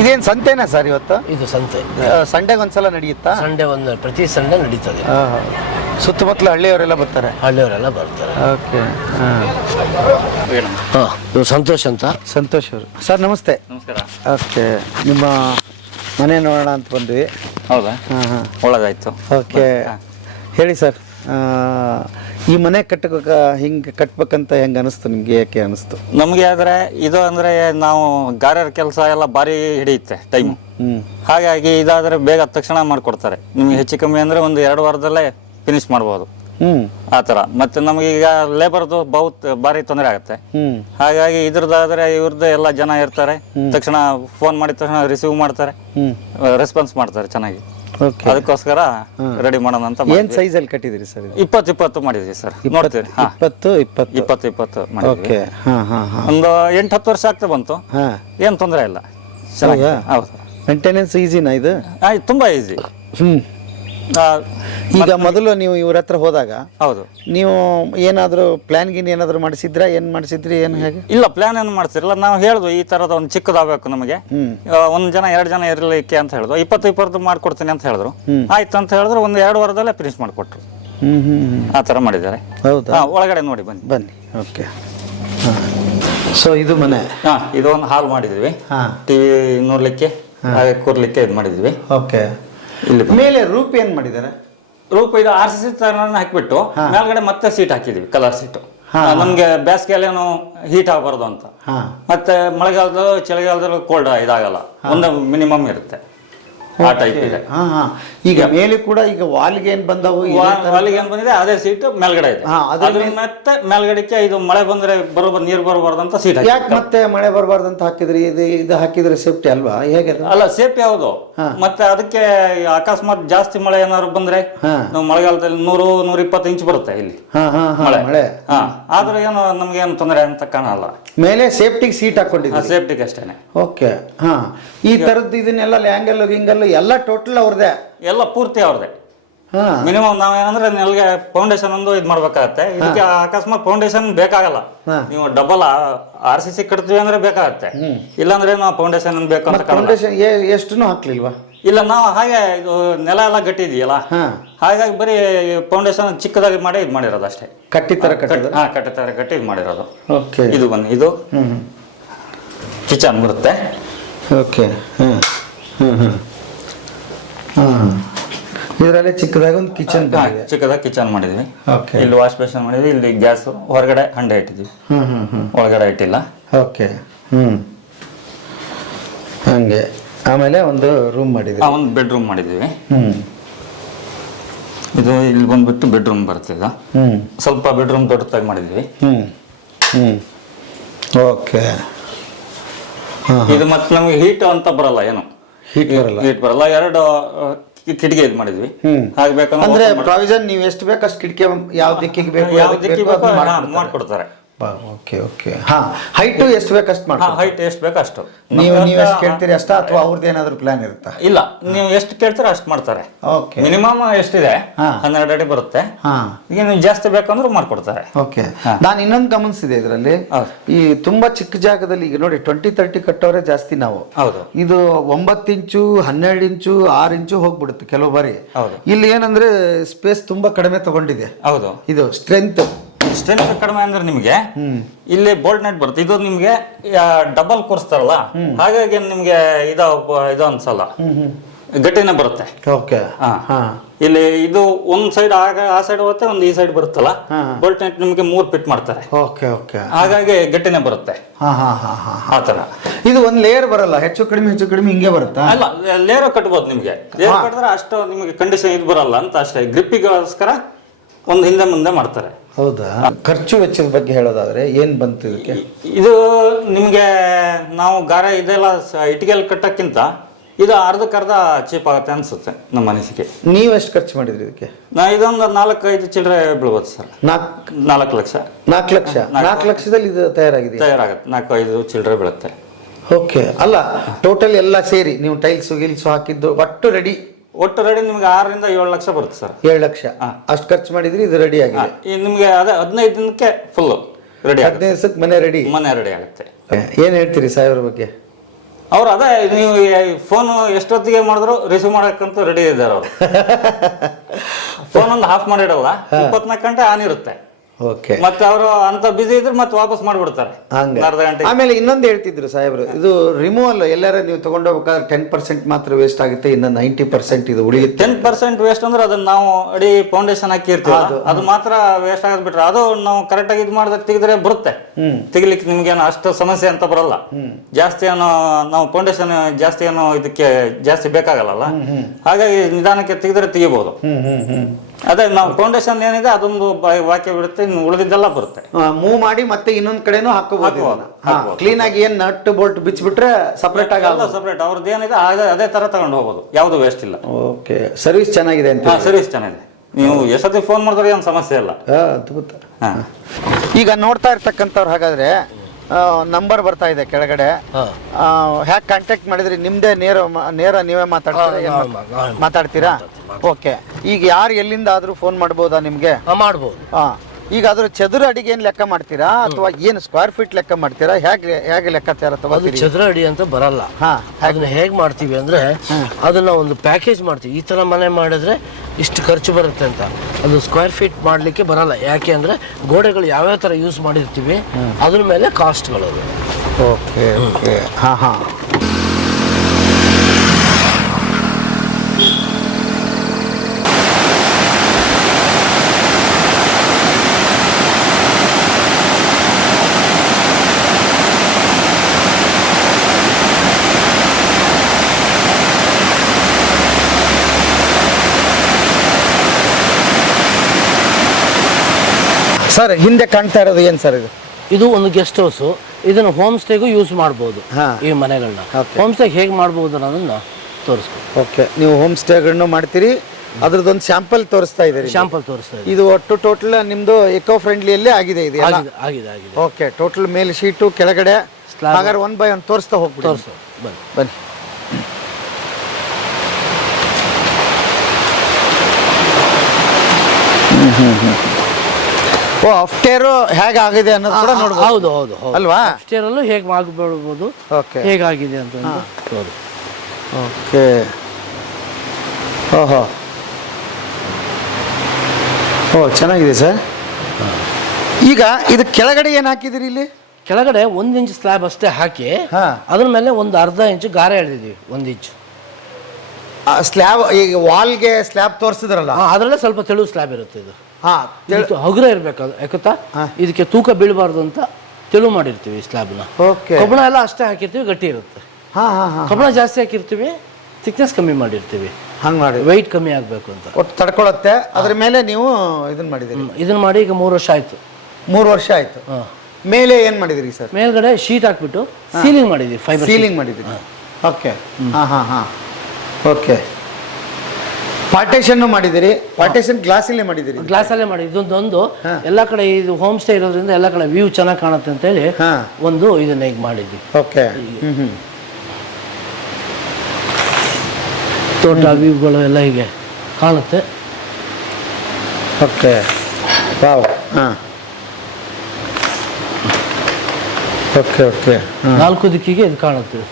ಇದೇನು ಸಂತೆನಾ ಸರ್ ಇವತ್ತು? ಇದು ಸಂತೆ. ಸಂಡೆಗೆ ಒಂದ್ಸಲ ನಡೆಯುತ್ತಾ? ಪ್ರತಿ ಸಂಡೆ ನಡೀತದೆ. ಸುತ್ತಮುತ್ತಲ ಹಳ್ಳಿಯವರೆಲ್ಲ ಬರ್ತಾರೆ? ಹಳ್ಳಿಯವರೆಲ್ಲ ಬರ್ತಾರೆ. ಓಕೆ. ಇವ್ರು ಸಂತೋಷ್ ಅಂತ. ಸಂತೋಷ್ ಅವರು. ಸರ್ ನಮಸ್ತೆ. ನಮಸ್ಕಾರ. ಓಕೆ, ನಿಮ್ಮ ಮನೆ ನೋಡೋಣ ಅಂತ ಬಂದ್ವಿ. ಹೌದಾ? ಹಾಂ ಹಾಂ, ಒಳ್ಳೆದಾಯ್ತು. ಓಕೆ, ಹೇಳಿ ಸರ್, ಈ ಮನೆ ಹಿಂಗೆ ಕಟ್ಬೇಕಂತ ಹೆಂಗೆ ಅನಿಸ್ತು ನಿಮ್ಗೆ? ಯಾಕೆ ಅನಿಸ್ತು? ನಮಗೆ ಆದರೆ ಇದು ಅಂದರೆ ನಾವು ಗಾರ್ಯರ ಕೆಲಸ ಎಲ್ಲ ಭಾರಿ ಹಿಡಿಯುತ್ತೆ ಟೈಮು. ಹಾಗಾಗಿ ಇದಾದರೆ ಬೇಗ ತಕ್ಷಣ ಮಾಡಿಕೊಡ್ತಾರೆ. ನಿಮಗೆ ಹೆಚ್ಚು ಕಮ್ಮಿ ಅಂದರೆ ಒಂದು 2 ವಾರದಲ್ಲೇ ಫಿನಿಶ್ ಮಾಡ್ಬೋದು ಆ ಥರ. ಮತ್ತು ನಮಗೆ ಈಗ ಲೇಬರ್ದು ಭಾರಿ ತೊಂದರೆ ಆಗುತ್ತೆ. ಹಾಗಾಗಿ ಇದ್ರದ್ದಾದರೆ ಇವ್ರದ್ದು ಎಲ್ಲ ಜನ ಇರ್ತಾರೆ, ತಕ್ಷಣ ಫೋನ್ ಮಾಡಿದ ತಕ್ಷಣ ರಿಸೀವ್ ಮಾಡ್ತಾರೆ, ರೆಸ್ಪಾನ್ಸ್ ಮಾಡ್ತಾರೆ ಚೆನ್ನಾಗಿ. ಅದಕ್ಕೋಸ್ಕರ ರೆಡಿ ಮಾಡೋಣ ಅಂತ. ಏನ್ ಸೈಜ್ ಅಲ್ಲಿ ಕಟ್ಟಿದಿರಿ ಸರ್? 20 ಮಾಡಿದ್ವಿ ಸರ್. ನೋಡ್ತೀರಿ? 20 ಮಾಡಿದ್ವಿ. ಒಂದು 8-10 ವರ್ಷ ಆಗ್ತಾ ಬಂತು, ಏನ್ ತೊಂದರೆ ಇಲ್ಲ, ಚೆನ್ನಾಗಿ. ಹೌದು, ಮೇಂಟೆನೆನ್ಸ್ ಈಸಿನಾ ಇದು? ತುಂಬಾ ಈಸಿ. ಈಗ ಮೊದಲು ನೀವು ಇವ್ರ ಹತ್ರ ಹೋದಾಗ ಹೌದು, ನೀವು ಏನಾದ್ರು ಪ್ಲಾನ್ ಗಿನ್ ಏನಾದ್ರು ಮಾಡಿಸಿದ್ರಾ? ಏನ್ ಮಾಡಿಸಿದ್ರಿ? ಏನು ಹೇಗೆ? ಇಲ್ಲ, ಪ್ಲಾನ್ ಏನು ಮಾಡ್ತಿರಲ್ಲ. ನಾವು ಹೇಳ್ದು ಈ ತರದ ಒಂದು ಚಿಕ್ಕದಾಗಬೇಕು ನಮಗೆ, 1 ಜನ 2 ಜನ ಇರ್ಲಿಕ್ಕೆ ಅಂತ ಹೇಳಿದ್ರು. 20 ಮಾಡ್ಕೊಡ್ತೀನಿ ಅಂತ ಹೇಳಿದ್ರು. ಆಯ್ತು ಅಂತ ಹೇಳಿದ್ರು, ಒಂದು 2 ವಾರದಲ್ಲೇ ಫಿನಿಶ್ ಮಾಡಿಕೊಟ್ರು. ಆ ತರ ಮಾಡಿದ್ದಾರೆ. ಹೌದಾ? ಒಳಗಡೆ ನೋಡಿ ಬನ್ನಿ. ಓಕೆ. ಸೊ ಇದು ಮನೆ? ಇದು ಒಂದು ಹಾಲ್ ಮಾಡಿದ್ವಿ, ಟಿವಿ ನೋಡ್ಲಿಕ್ಕೆ ಹಾಗೆ ಕೂರ್ಲಿಕ್ಕೆ ಇದು ಮಾಡಿದ್ವಿ. ಓಕೆ. ಇಲ್ಲಿ ಮೇಲೆ ರೂಪ್ ಏನ್ ಮಾಡಿದ್ದಾರೆ? ರೂಪ್ ಇದು RCC ತರನ ಹಾಕ್ಬಿಟ್ಟು ಮೇಲ್ಗಡೆ ಮತ್ತೆ ಸೀಟ್ ಹಾಕಿದ್ವಿ, ಕಲರ್ ಸೀಟ್. ನಮ್ಗೆ ಬೇಸಿಗೆಯಲ್ಲೇನು ಹೀಟ್ ಆಗಬಾರ್ದು ಅಂತ. ಮತ್ತೆ ಮಳೆಗಾಲದಲ್ಲೂ ಚಳಿಗಾಲದಲ್ಲೂ ಕೋಲ್ಡ್ ಇದಾಗಲ್ಲ, ಒಂದು ಮಿನಿಮಮ್ ಇರುತ್ತೆ. ಆ ಟೈಪ್ ಇದೆ. ಈಗ ಮೇಲೆ ಕೂಡ ಈಗ ವಾಲ್ಗೆ ಏನ್ ಬಂದವು? ವಾಲಿಗೆ ಏನ್ ಬಂದಿದೆ ಅದೇ ಸೀಟ್ ಮೇಲ್ಗಡೆ ಇದೆ. ಮತ್ತೆ ಮೇಲ್ಗಡೆಗೆ ಇದು ಮಳೆ ಬಂದ್ರೆ ನೀರು ಬರಬಾರ್ದು ಅಂತ ಸೀಟ್. ಯಾಕೆ ಮತ್ತೆ ಮಳೆ ಬರಬಾರ್ದು ಅಂತ ಹಾಕಿದ್ರಿ? ಇದು ಹಾಕಿದ್ರೆ ಸೇಫ್ಟಿ ಅಲ್ವಾ? ಹೇಗೆ? ಅಲ್ಲ, ಸೇಫ್ಟಿ ಹೌದು. ಮತ್ತೆ ಅದಕ್ಕೆ ಅಕಸ್ಮಾತ್ ಜಾಸ್ತಿ ಮಳೆ ಏನಾದ್ರು ಬಂದ್ರೆ, ನಾವು ಮಳೆಗಾಲದಲ್ಲಿ 100-120 ಇಂಚ್ ಬರುತ್ತೆ ಇಲ್ಲಿ ಮಳೆ. ಆದ್ರೆ ಏನು ನಮ್ಗೆ ಏನು ತೊಂದರೆ ಅಂತ ಕಾಣಲ್ಲ. ಮೇಲೆ ಸೇಫ್ಟಿಗೆ ಸೀಟ್ ಹಾಕೊಂಡಿದ್ವಿ? ಸೇಫ್ಟಿಗೆ ಅಷ್ಟೇನೆ. ಓಕೆ. ಈ ತರದ್ದು ಇದನ್ನೆಲ್ಲ ಲ್ಯಾಂಗಲ್ ಗಿಂಗಲ್ ಎಲ್ಲ ಟೋಟಲ್ ಅವ್ರದೇ? ಎಲ್ಲ ಪೂರ್ತಿ ಅವ್ರದೇ. ಮಿನಿಮಮ್ ನಾವೇನಂದ್ರೆ ನೆಲಗೆ ಫೌಂಡೇಶನ್ ಒಂದು ಇದು ಮಾಡ್ಬೇಕಾಗತ್ತೆ. ಇದಕ್ಕೆ ಅಕಸ್ಮಾತ್ ಫೌಂಡೇಶನ್ ಬೇಕಾಗಲ್ಲ. ನೀವು ಡಬಲ್ RCC ಕಟ್ತೀವಿ ಅಂದ್ರೆ ಬೇಕಾಗತ್ತೆ, ಇಲ್ಲಾಂದ್ರೆ ನಾವು ಫೌಂಡೇಶನ್ ಬೇಕು ಅಂತ. ಫೌಂಡೇಶನ್ ಎಷ್ಟು ಹಾಕ್ಲಿಲ್ವಾ? ಇಲ್ಲ, ನಾವು ಹಾಗೆ ಇದು ನೆಲ ಎಲ್ಲ ಗಟ್ಟಿ ಇದೆಯಲ್ಲ, ಹಾಗಾಗಿ ಬರೀ ಫೌಂಡೇಶನ್ ಚಿಕ್ಕದಾಗಿ ಮಾಡಿ ಇದು ಮಾಡಿರೋದು ಅಷ್ಟೇ. ಕಟ್ಟಿತರ ಕಟ್ಟಿ ಇದು ಮಾಡಿರೋದು. ಓಕೆ. ಇದು ಬನ್ನಿ, ಇದು ಕಿಚನ್ ಬರುತ್ತೆ. ಓಕೆ. ಇದರಲ್ಲಿ ಚಿಕ್ಕದಾಗಿ ಒಂದು ಕಿಚನ್, ಚಿಕ್ಕದಾಗಿ ಕಿಚನ್ ಮಾಡಿದ್ವಿ. ಇಲ್ಲಿ ವಾಶ್ ಬೇಸಿನ್ ಮಾಡಿದ್ವಿ, ಇಲ್ಲಿ ಗ್ಯಾಸ್ ಹೊರಗಡೆ ಹಂಡೆ ಇಟ್ಟಿದ್ವಿ, ಒಳಗಡೆ ಇಟ್ಟಿಲ್ಲ. ಓಕೆ. ಹಂಗೆ. ಆಮೇಲೆ ಒಂದು ರೂಮ್ ಮಾಡಿದ್ವಿ, ಒಂದು ಬೆಡ್ರೂಮ್ ಮಾಡಿದ್ವಿ. ಇದು ಇಲ್ಲಿ ಬಂದ್ಬಿಟ್ಟು ಬೆಡ್ರೂಮ್ ಬರ್ತಿದ್ದ, ಸ್ವಲ್ಪ ಬೆಡ್ರೂಮ್ ದೊಡ್ಡದಾಗಿ ಮಾಡಿದ್ವಿ. ಓಕೆ. ಇದು ಮತ್ತೆ ನಮಗೆ ಹೀಟ್ ಅಂತ ಬರಲ್ಲ, ಏನು ಹೀಟ್ ಬರಲ್ಲ. 2 ಕಿಟಕಿ ಇದು ಮಾಡಿದ್ವಿ. ಅಂದ್ರೆ ಪ್ರಾವಿಷನ್ ನೀವು ಎಷ್ಟು ಬೇಕು ಅಷ್ಟು ಕಿಟಕಿ ಯಾವ ದಿಕ್ಕಿಗೆ ಬೇಕು ಮಾಡ್ಕೊಡ್ತಾರೆ. ಓಕೆ ಓಕೆ ಹಾ ಹೈಟು ಎಷ್ಟು ಬೇಕಷ್ಟು ಮಾಡಿ ಹೈಟ್ ಎಷ್ಟು ಬೇಕು ಅಷ್ಟು. ನೀವು ಎಷ್ಟು ಕೇಳ್ತೀರಿ ಅಷ್ಟ ಅಥವಾ ಅವ್ರದ್ದು ಏನಾದ್ರು ಪ್ಲಾನ್ ಇರುತ್ತಾ? ಇಲ್ಲ, ನೀವು ಎಷ್ಟು ಕೇಳ್ತೀರ ಅಷ್ಟು ಮಾಡ್ತಾರೆ. ಓಕೆ ಮಿನಿಮಮ್ ಎಷ್ಟಿದೆ 12 ಅಡಿ ಬರುತ್ತೆ. ಈಗ ನೀವು ಜಾಸ್ತಿ ಬೇಕಂದ್ರೆ ಮಾಡ್ಕೊಡ್ತಾರೆ. ಓಕೆ ನಾನು ಇನ್ನೊಂದು ಗಮನಿಸಿದೆ ಇದರಲ್ಲಿ, ಈ ತುಂಬಾ ಚಿಕ್ಕ ಜಾಗದಲ್ಲಿ ಈಗ ನೋಡಿ 20-30 ಕಟ್ಟೋರೆ ಜಾಸ್ತಿ ನಾವು. ಹೌದು. ಇದು 9 ಇಂಚು 12 ಇಂಚು 6 ಇಂಚು ಹೋಗ್ಬಿಡುತ್ತೆ ಕೆಲವು ಬಾರಿ. ಹೌದು. ಇಲ್ಲಿ ಏನಂದ್ರೆ ಸ್ಪೇಸ್ ತುಂಬಾ ಕಡಿಮೆ ತಗೊಂಡಿದೆ. ಹೌದು. ಇದು ಸ್ಟ್ರೆಂತ್ ಕಡಿಮೆ ಅಂದ್ರೆ ನಿಮ್ಗೆ ಇಲ್ಲಿ ಬೋಲ್ಟ್ ನೆಟ್ ಬರುತ್ತೆ. ಇದು ನಿಮ್ಗೆ ಡಬಲ್ ಕೂರಿಸ್ತಾರಲ್ಲ, ಹಾಗಾಗಿ ನಿಮ್ಗೆ ಇದು ಅನ್ಸಲ್ಲ, ಗಟ್ಟಿನೇ ಬರುತ್ತೆ. ಓಕೆ ಇಲ್ಲಿ ಇದು ಒಂದ್ ಸೈಡ್ ಆ ಸೈಡ್ ಹೋಗುತ್ತೆ, ಒಂದ್ ಈ ಸೈಡ್ ಬರುತ್ತಲ್ಲ, ಬೋಲ್ಟ್ ನೆಟ್ ನಿಮ್ಗೆ 3 ಫಿಟ್ ಮಾಡ್ತಾರೆ. ಓಕೆ ಓಕೆ ಹಾಗಾಗಿ ಗಟ್ಟಿನೇ ಬರುತ್ತೆ. ಆತರ ಇದು ಒಂದ್ ಲೇಯರ್ ಬರಲ್ಲ, ಹೆಚ್ಚು ಕಡಿಮೆ ಹಿಂಗೆ ಬರುತ್ತಾ? ಅಲ್ಲ, ಲೇಯರ್ ಕಟ್ಬೋದು. ನಿಮ್ಗೆ ಲೇಯರ್ ಕಟ್ಟಿದ್ರೆ ಅಷ್ಟು ನಿಮ್ಗೆ ಕಂಡೀಷನ್ ಇದು ಬರಲ್ಲ ಅಂತ ಅಷ್ಟೇ. ಗ್ರಿಪ್ಪಿಗೋಸ್ಕರ ಒಂದ್ ಹಿಂದೆ ಮುಂದೆ ಮಾಡ್ತಾರೆ. ಹೌದಾ? ಖರ್ಚು ವೆಚ್ಚದ ಬಗ್ಗೆ ಹೇಳೋದಾದ್ರೆ ಏನ್ ಬಂತು ಇದಕ್ಕೆ? ಇದು ನಿಮ್ಗೆ ನಾವು ಗಾರೆ ಇದೆಲ್ಲ ಇಟ್ಟಿಗೆಲ್ ಕಟ್ಟಕ್ಕಿಂತ ಇದು ಅರ್ಧಕ್ಕರ್ಧ ಚೀಪ್ ಆಗುತ್ತೆ ಅನ್ಸುತ್ತೆ ನಮ್ಮ ಅನಿಸಿಕೆ. ನೀವು ಎಷ್ಟು ಖರ್ಚು ಮಾಡಿದ್ರಿ ಇದಕ್ಕೆ? ಇದೊಂದು 4-5 ಚಿಲ್ಲರೆ ಬೀಳ್ಬೋದು ಸರ್. 4 ಲಕ್ಷ. 4 ಲಕ್ಷ. 4 ಲಕ್ಷದಲ್ಲಿ ಇದು ತಯಾರಾಗಿದೆ? ತಯಾರಾಗುತ್ತೆ. 4-5 ಚಿಲ್ಲರೆ ಬೀಳುತ್ತೆ. ಓಕೆ. ಅಲ್ಲ, ಟೋಟಲ್ ಎಲ್ಲ ಸೇರಿ ನೀವು ಟೈಲ್ಸ್ ಗಿಲ್ಸು ಹಾಕಿದ್ದು ಒಟ್ಟು ರೆಡಿ ನಿಮ್ಗೆ 6-7 ಲಕ್ಷ ಬರುತ್ತೆ ಸರ್. 7 ಲಕ್ಷ ಅಷ್ಟು ಖರ್ಚು ಮಾಡಿದ್ರಿ, ಇದು ರೆಡಿ ಆಗಿದೆ. ನಿಮ್ಗೆ ಅದೇ 15 ದಿನಕ್ಕೆ ಫುಲ್ ರೆಡಿ. 15 ದಿವಸಕ್ಕೆ ಮನೆ ರೆಡಿ ಆಗುತ್ತೆ. ಏನ್ ಹೇಳ್ತೀರಿ ಸಾಹೇಬ್ರ ಬಗ್ಗೆ? ಅವ್ರು ಅದೇ, ನೀವು ಫೋನ್ ಎಷ್ಟೊತ್ತಿಗೆ ಮಾಡಿದ್ರು ರಿಸೀವ್ ಮಾಡಕ್ಕಂತೂ ರೆಡಿ ಇದ್ದಾರೆ ಅವರು. ಫೋನ್ ಒಂದು ಆಫ್ ಮಾಡಿಡಲ್ಲ, 24 ಗಂಟೆ ಆನ್ ಇರುತ್ತೆ. ಓಕೆ. ಮತ್ತೆ ಅವರು ಅಂತ ಬಿಸಿ ಇದ್ರೆ ಮತ್ತೆ ವಾಪಸ್ ಮಾಡಿಬಿಡ್ತಾರೆ ಅರ್ಧ ಗಂಟೆ. ಆಮೇಲೆ ಇನ್ನೊಂದು ಹೇಳ್ತಿದ್ರು ಸಾಹೇಬ್ರು, ಇದು ರಿಮೂವಲ್ ಎಲ್ಲಾರ ನೀವು ತಗೊಂಡೋಗ್ಬೇಕಾದ್ರೆ 10% ಮಾತ್ರ ವೇಸ್ಟ್ ಆಗುತ್ತೆ, ಇನ್ನು 90% ಇದು ಉಳಿಯುತ್ತೆ. 10% ವೇಸ್ಟ್ ಅಂದ್ರೆ ಅದನ್ನ ನಾವು ಅಡಿ ಫೌಂಡೇಶನ್ ಹಾಕಿರ್ತೀವಿ, ಅದು ಮಾತ್ರ ವೇಸ್ಟ್ ಆಗೋದ್ ಬಿಟ್ರೆ ಅದು ನಾವು ಕರೆಕ್ಟ್ ಆಗಿ ಇದು ಮಾಡಿದ್ರೆ ತೆಗೆದ್ರೆ ಬರುತ್ತೆ. ತೆಗಿಲಿಕ್ಕೆ ನಿಮ್ಗೆ ಏನೋ ಅಷ್ಟು ಸಮಸ್ಯೆ ಅಂತ ಬರಲ್ಲ. ಜಾಸ್ತಿ ಏನೋ ನಾವು ಫೌಂಡೇಶನ್ ಜಾಸ್ತಿ ಏನೋ ಇದಕ್ಕೆ ಜಾಸ್ತಿ ಬೇಕಾಗಲ್ಲ, ಹಾಗಾಗಿ ನಿಧಾನಕ್ಕೆ ತೆಗೆದ್ರೆ ತೆಗಿಬಹುದು. ಅದೇ ನಾವು ಫೌಂಡೇಶನ್ ಏನಿದೆ ಅದೊಂದು ವಾಕ್ಯ ಬಿಡುತ್ತೆ, ಇನ್ನು ಉಳಿದಿದ್ದೆಲ್ಲ ಬರುತ್ತೆ. ಮೂವ್ ಮಾಡಿ ಮತ್ತೆ ಇನ್ನೊಂದ್ ಕಡೆನೂ ಹಾಕಬಹುದು. ಕ್ಲೀನ್ ಆಗಿ ಏನ್ ನಟ್ ಬೋಲ್ಟ್ ಬಿಚ್ಚಿಬಿಟ್ರೆ ಸಪರೇಟ್ ಆಗಲ್ಲ. ಸಪರೇಟ್ ಅವ್ರದ್ದು ಏನಿದೆ ಅದೇ ತರ ತಗೊಂಡು ಹೋಗ್ಬೋದು, ಯಾವ್ದು ವೇಸ್ಟ್ ಇಲ್ಲ. ಓಕೆ. ಸರ್ವಿಸ್ ಚೆನ್ನಾಗಿದೆ ಅಂತ? ಸರ್ವಿಸ್ ಚೆನ್ನಾಗಿದೆ. ನೀವು ಎಷ್ಟೊತ್ತಿ ಫೋನ್ ಮಾಡಿದ್ರೆ ಏನು ಸಮಸ್ಯೆ ಇಲ್ಲ. ಅದ್ಭುತ. ಈಗ ನೋಡ್ತಾ ಇರ್ತಕ್ಕಂಥವ್ರು ಹಾಗಾದ್ರೆ ನಂಬರ್ ಬರ್ತಾ ಇದೆ ಕೆಳಗಡೆ, ಹ್ಯಾಕ್ ಕಾಂಟ್ಯಾಕ್ಟ್ ಮಾಡಿದ್ರಿ? ನಿಮ್ದೇ ನೇರ ನೀವೇ ಮಾತಾಡ್ತೀರಾ? ಓಕೆ. ಈಗ ಯಾರು ಎಲ್ಲಿಂದ ಆದ್ರೂ ಫೋನ್ ಮಾಡ್ಬೋದಾ ನಿಮ್ಗೆ? ಮಾಡ್ಬೋದು. ಈಗ ಅದ್ರ ಚದುರ ಅಡಿಗೆ ಏನ್ ಲೆಕ್ಕ ಮಾಡ್ತೀರಾ ಅಥವಾ ಏನು ಸ್ಕ್ವೇರ್ ಫೀಟ್ ಲೆಕ್ಕ ಮಾಡ್ತೀರಾ? ಹೇಗೆ ಲೆಕ್ಕಾಚಾರ ತಗೋತೀರಿ? ಚದುರ ಅಡಿ ಅಂತ ಬರಲ್ಲ. ಅದನ್ನ ಹೇಗ್ ಮಾಡ್ತೀವಿ ಅಂದ್ರೆ ಅದನ್ನ ಒಂದು ಪ್ಯಾಕೇಜ್ ಮಾಡ್ತೀವಿ. ಈ ತರ ಮನೆ ಮಾಡಿದ್ರೆ ಇಷ್ಟು ಖರ್ಚು ಬರುತ್ತೆ ಅಂತ. ಅದು ಸ್ಕ್ವೇರ್ ಫೀಟ್ ಮಾಡ್ಲಿಕ್ಕೆ ಬರಲ್ಲ. ಯಾಕೆ ಅಂದ್ರೆ ಗೋಡೆಗಳು ಯಾವ್ಯಾವ ತರ ಯೂಸ್ ಮಾಡಿರ್ತೀವಿ ಅದ್ರ ಮೇಲೆ ಕಾಸ್ಟ್ಗಳು. Okay okay. ಹಾ. ಸರ್, ಹಿಂದೆ ಕಾಣ್ತಾ ಇರೋದು ಏನ್ ಸರ್ ಇದು? ಇದು ಒಂದು ಗೆಸ್ಟ್ ಹೌಸ್. ಇದನ್ನು ಹೋಮ್ ಸ್ಟೇಗೂ ಯೂಸ್ ಮಾಡ್ಬೋದು. ಈ ಮನೆಗಳನ್ನ ಹೋಮ್ ಸ್ಟೇ ಹೇಗೆ ಮಾಡ್ಬೋದು ಅನ್ನೋದನ್ನ ತೋರಿಸ್ಬೋದು. ಓಕೆ. ನೀವು ಹೋಮ್ ಸ್ಟೇಗಳನ್ನು ಮಾಡ್ತೀರಿ, ಅದ್ರದ್ದೊಂದು ಸ್ಯಾಂಪಲ್ ತೋರಿಸ್ತಾ ಇದ್ದೀರಿ. ಶಾಂಪಲ್ ತೋರಿಸ್ತಾ ಇದೆ. ಇದು ಒಟ್ಟು ಟೋಟಲ್ ನಿಮ್ದು ಎಕೋ ಫ್ರೆಂಡ್ಲಿಯಲ್ಲೇ ಆಗಿದೆ ಇದು? ಆಗಿದೆ. ಓಕೆ. ಟೋಟಲ್ ಮೇಲೆ ಶೀಟು, ಕೆಳಗಡೆ. ಹಾಗಾದ್ರೆ 1 by 1 ತೋರಿಸ್ತಾ ಹೋಗ್ಬಿಡಿ. ಬನ್ನಿ. ಓ, ಅಫ್ಟೇರು ಹೇಗಾಗಿದೆ ಅನ್ನೋದು ಕೂಡ ನೋಡ್ಬೋದು. ಹೌದು ಅಲ್ವಾ? ಅಫ್ಟೇರಲ್ಲೂ ಹೇಗೆ ಮಾಡ್ಬೋದು, ಹೇಗಾಗಿದೆ ಅಂತ ನೋಡಿ. ಓಕೆ. ಓಹೋ, ಚೆನ್ನಾಗಿದೆ ಸರ್. ಈಗ ಇದು ಕೆಳಗಡೆ ಏನು ಹಾಕಿದಿರಿ? ಇಲ್ಲಿ ಕೆಳಗಡೆ 1 ಇಂಚ್ ಸ್ಲ್ಯಾಬ್ ಅಷ್ಟೇ ಹಾಕಿ ಅದ್ರ ಮೇಲೆ ಒಂದು ಅರ್ಧ ಇಂಚು ಗಾರೆ ಎಳೆದಿದ್ದೀವಿ. 1 ಇಂಚ್ ಸ್ಲ್ಯಾಬ್. ಈಗ ವಾಲ್ಗೆ ಸ್ಲ್ಯಾಬ್ ತೋರಿಸಿದ್ರಲ್ಲ, ಅದರಲ್ಲೇ ಸ್ವಲ್ಪ ತೆಳು ಸ್ಲ್ಯಾಬ್ ಇರುತ್ತೆ. ಇದು ಹಗುರ ಇರ್ಬೇಕು. ಯಾಕತ್ತಾ ಇದಕ್ಕೆ ತೂಕ ಬೀಳಬಾರ್ದು ಅಂತ ತೆಳು ಮಾಡಿರ್ತೀವಿ ಸ್ಲ್ಯಾಬ್ನ. ಕಬ್ಬಣ ಎಲ್ಲ ಅಷ್ಟೇ ಹಾಕಿರ್ತೀವಿ, ಗಟ್ಟಿ ಇರುತ್ತೆ. ಕಬ್ಬಣ ಜಾಸ್ತಿ ಹಾಕಿರ್ತೀವಿ, ಥಿಕ್ನೆಸ್ ಕಮ್ಮಿ ಮಾಡಿರ್ತೀವಿ. ಹಂಗೆ ಮಾಡಿ ವೆಯ್ಟ್ ಕಮ್ಮಿ ಆಗಬೇಕು ಅಂತ ಒಟ್ಟು ತಡ್ಕೊಳತ್ತೆ. ಅದ್ರ ಮೇಲೆ ನೀವು ಇದನ್ನ ಮಾಡಿದ್ದೀರಿ? ಇದನ್ನ ಮಾಡಿ ಈಗ 3 ವರ್ಷ ಆಯ್ತು. 3 ವರ್ಷ ಆಯ್ತು. ಮೇಲೆ ಏನ್ ಮಾಡಿದಿರಿ ಸರ್? ಮೇಲ್ಗಡೆ ಶೀಟ್ ಹಾಕ್ಬಿಟ್ಟು ಸೀಲಿಂಗ್ ಮಾಡಿದ್ವಿ. ಫೈಬರ್ ಸೀಲಿಂಗ್ ಮಾಡಿದ್ರಿ. ಓಕೆ. ಓಕೆ. ಪಾರ್ಟೇಷನ್ ಮಾಡಿದಿರಿ, ಪಾರ್ಟೇಷನ್ ಗ್ಲಾಸ್ ಇಲ್ಲೇ ಮಾಡಿದಿರಿ. ಗ್ಲಾಸಲ್ಲೇ ಮಾಡಿ ಇದೊಂದೊಂದು ಎಲ್ಲ ಕಡೆ ಇದು ಹೋಮ್ ಸ್ಟೇ ಇರೋದ್ರಿಂದ ಎಲ್ಲ ಕಡೆ ವ್ಯೂ ಚೆನ್ನಾಗಿ ಕಾಣುತ್ತೆ ಅಂತ ಹೇಳಿ ಒಂದು ಇದನ್ನ ಈಗ ಮಾಡಿದ್ವಿ. ಓಕೆ. ತೋಟ ವ್ಯೂಗಳು ಎಲ್ಲ ಹೀಗೆ ಕಾಣುತ್ತೆ. ಓಕೆ. ವಾವ್. ಹಾಂ. Okay okay. 4 ದಿಕ್ಕಿಗೆ ಇದು ಕಾಣುತ್ತೆ.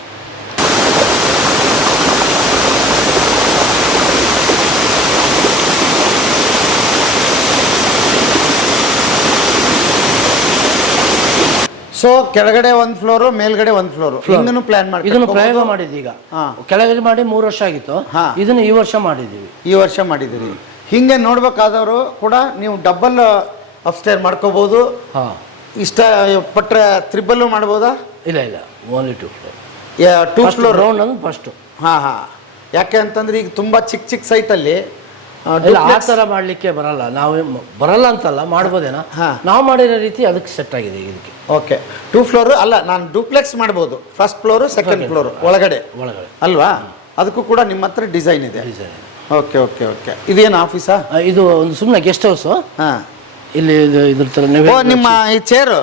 ಸೊ ಕೆಳಗಡೆ ಒಂದು ಫ್ಲೋರು, ಮೇಲ್ಗಡೆ ಒಂದು ಫ್ಲೋರು, ಇದನ್ನು ಪ್ಲಾನ್ ಮಾಡಿ ಇದನ್ನು ಪ್ರಯೋಗ ಮಾಡಿದ್ವಿ. ಈಗ ಕೆಳಗಡೆ ಮಾಡಿ 3 ವರ್ಷ ಆಗಿತ್ತು, ಇದನ್ನು ಈ ವರ್ಷ ಮಾಡಿದ್ದೀವಿ. ಈ ವರ್ಷ ಮಾಡಿದ್ದೀರಿ. ಹಿಂಗೆ ನೋಡ್ಬೇಕಾದವರು ಕೂಡ ನೀವು ಡಬಲ್ ಅಪ್ಸ್ಟೇರ್ ಮಾಡ್ಕೋಬಹುದು. ಇಷ್ಟ ಪಟ್ರೆ ತ್ರಿಬಲ್ ಮಾಡ್ಬೋದಾ? ಇಲ್ಲ ಇಲ್ಲ, ಓನ್ಲಿ 2 ಫ್ಲೋರ್ ರೌಂಡ್ ಅಂದ್ರೆ ಫಸ್ಟ್. ಯಾಕೆ ಅಂತಂದ್ರೆ ಈಗ ತುಂಬಾ ಚಿಕ್ಕ ಚಿಕ್ಕ ಸೈಟಲ್ಲಿ ಆ ಥರ ಮಾಡಲಿಕ್ಕೆ ಬರಲ್ಲ. ನಾವು ಬರಲ್ಲ ಅಂತಲ್ಲ, ಮಾಡ್ಬೋದೇನೋ. ನಾವು ಮಾಡಿರೋ ರೀತಿ ಅದಕ್ಕೆ ಸೆಟ್ ಆಗಿದೆ ಇದಕ್ಕೆ. ಓಕೆ. 2 ಫ್ಲೋರ್ ಅಲ್ಲ, ನಾನು ಡೂಪ್ಲೆಕ್ಸ್ ಮಾಡ್ಬೋದು. ಫಸ್ಟ್ ಫ್ಲೋರು, ಸೆಕೆಂಡ್ ಫ್ಲೋರ್ ಒಳಗಡೆ ಅಲ್ವಾ? ಅದಕ್ಕೂ ಕೂಡ ನಿಮ್ಮ ಹತ್ರ ಡಿಸೈನ್ ಇದೆ. Okay okay okay. ಇದೇನು ಆಫೀಸಾ? ಇದು ಒಂದು ಸುಮ್ಮನೆ ಗೆಸ್ಟ್ ಹೌಸ್. ಇಲ್ಲಿ ಇದ್ರ ತರ ನಿಮ್ಮ ಈ ಚೇರು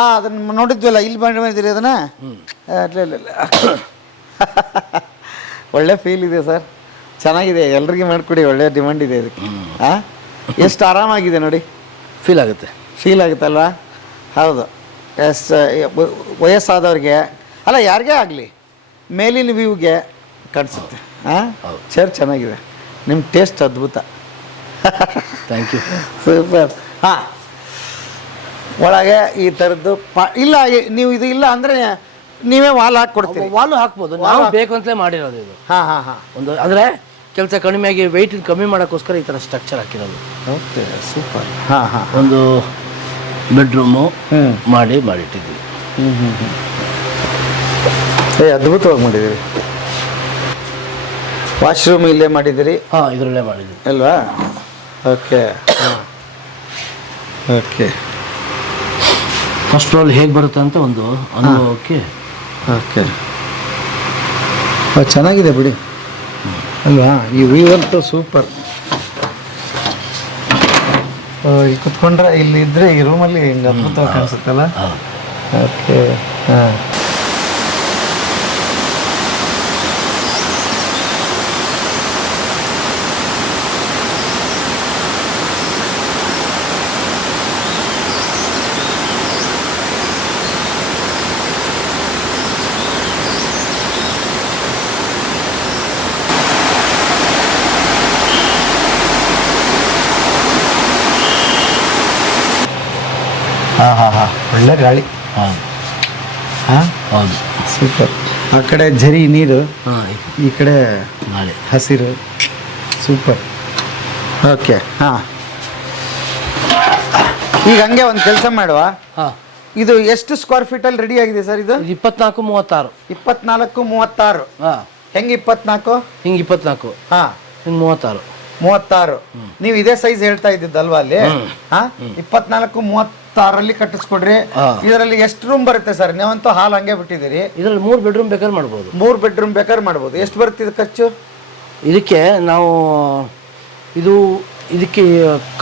ಅದನ್ನ ನೋಡಿದ್ವಲ್ಲ, ಇಲ್ಲಿ ಮಾಡಿದಿರಿ ಅದನ್ನ. ಒಳ್ಳೆ ಫೀಲ್ ಇದೆ ಸರ್, ಚೆನ್ನಾಗಿದೆ. ಎಲ್ರಿಗೆ ಮಾಡಿಕೊಡಿ, ಒಳ್ಳೆ ಡಿಮಾಂಡ್ ಇದೆ ಇದಕ್ಕೆ. ಎಷ್ಟು ಆರಾಮಾಗಿದೆ ನೋಡಿ, ಫೀಲ್ ಆಗುತ್ತಲ್ವಾ? ಹೌದು. ವಯಸ್ಸಾದವ್ರಿಗೆ ಅಲ್ಲ, ಯಾರಿಗೇ ಆಗಲಿ ಮೇಲಿನ ವ್ಯೂಗೆ ಕಾಣಿಸುತ್ತೆ. ಚೇರ್ ಚೆನ್ನಾಗಿದೆ, ನಿಮ್ಮ ಟೇಸ್ಟ್ ಅದ್ಭುತ. Thank you. ಸೂಪರ್. ಒಳಗೆ ಈ ಥರದ್ದು ಇಲ್ಲ, ನೀವು ಇದು ಇಲ್ಲ ಅಂದರೆ ನೀವೇ ವಾಲ್ ಹಾಕ್ಕೊಡ್ತೀರಿ. ವಾಲು ಹಾಕ್ಬೋದು, ನಾವು ಬೇಕು ಅಂತಲೇ ಮಾಡಿರೋದು ಇದು. ಒಂದು ಅಂದರೆ ಕೆಲಸ ಕಡಿಮೆಯಾಗಿ ವೆಯ್ಟ್ ಕಮ್ಮಿ ಮಾಡೋಕ್ಕೋಸ್ಕರ ಈ ಥರ ಸ್ಟ್ರಕ್ಚರ್ ಹಾಕಿರೋದು. Okay, super. ಒಂದು ಬೆಡ್ರೂಮು ಮಾಡಿಟ್ಟಿದ್ವಿ. ಅದ್ಭುತವಾಗಿ ಮಾಡಿದ್ದೀರಿ. ವಾಶ್ರೂಮ್ ಇಲ್ಲೇ ಮಾಡಿದ್ದೀರಿ? ಇದರಲ್ಲೇ ಮಾಡಿದ್ವಿ ಅಲ್ವಾ? Okay okay. ಫಸ್ಟ್ ರೋಲ್ ಹೇಗೆ ಬರುತ್ತೆ ಅಂತ ಒಂದು ಅನುಭವಕ್ಕೆ. ಓಕೆ, ಚೆನ್ನಾಗಿದೆ ಬಿಡಿ ಅಲ್ವಾ? ಈ ವ್ಯೂ ಅಂತೂ ಸೂಪರ್. ಇಲ್ಲಿ ಕುತ್ಕೊಂಡ್ರೆ, ಇಲ್ಲಿ ಇದ್ರೆ ಈ ರೂಮಲ್ಲಿ ಹಿಂಗೆ ಅದ್ಭುತವಾಗಿ ಕಾಣಿಸುತ್ತಲ್ಲ. ಓಕೆ. ಒಳ್ಳೆ ಗಾಳಿ. ಹೌದು, ಸೂಪರ್. ಆ ಕಡೆ ಝರಿ ನೀರು, ಈ ಕಡೆ ಗಾಳಿ, ಹಸಿರು, ಸೂಪರ್. ಓಕೆ. ಈಗ ಹಂಗೆ ಒಂದು ಕೆಲಸ ಮಾಡುವ. ಇದು ಎಷ್ಟು ಸ್ಕ್ವೇರ್ ಫೀಟಲ್ಲಿ ರೆಡಿ ಆಗಿದೆ ಸರ್? ಇದು 24-36. 24-36. ಹೆಂಗೆ 24? ಹಿಂಗೆ 24. ಹಿಂಗೆ 36. 36. ನೀವು ಇದೇ ಸೈಜ್ ಹೇಳ್ತಾ ಇದ್ದಿದ್ದಲ್ವಾ ಅಲ್ಲಿ? 24-36 ಕಟ್ಟಿಸ್ಕೊಡ್ರಿ. ಇದರಲ್ಲಿ ಎಷ್ಟು ರೂಮ್ ಬರುತ್ತೆ ಸರ್? ನೀವಂತೂ ಹಾಲ್ ಹಂಗೆ ಬಿಟ್ಟಿದ್ದೀರಿ. ಇದರಲ್ಲಿ 3 ಬೆಡ್ರೂಮ್ ಬೇಕಾದ್ರೆ ಮಾಡ್ಬೋದು. 3 ಬೆಡ್ರೂಮ್ ಬೇಕಾದ್ರೆ ಮಾಡ್ಬೋದು. ಎಷ್ಟು ಬರುತ್ತೆ ಇದು ಖರ್ಚು? ಇದಕ್ಕೆ ನಾವು ಇದಕ್ಕೆ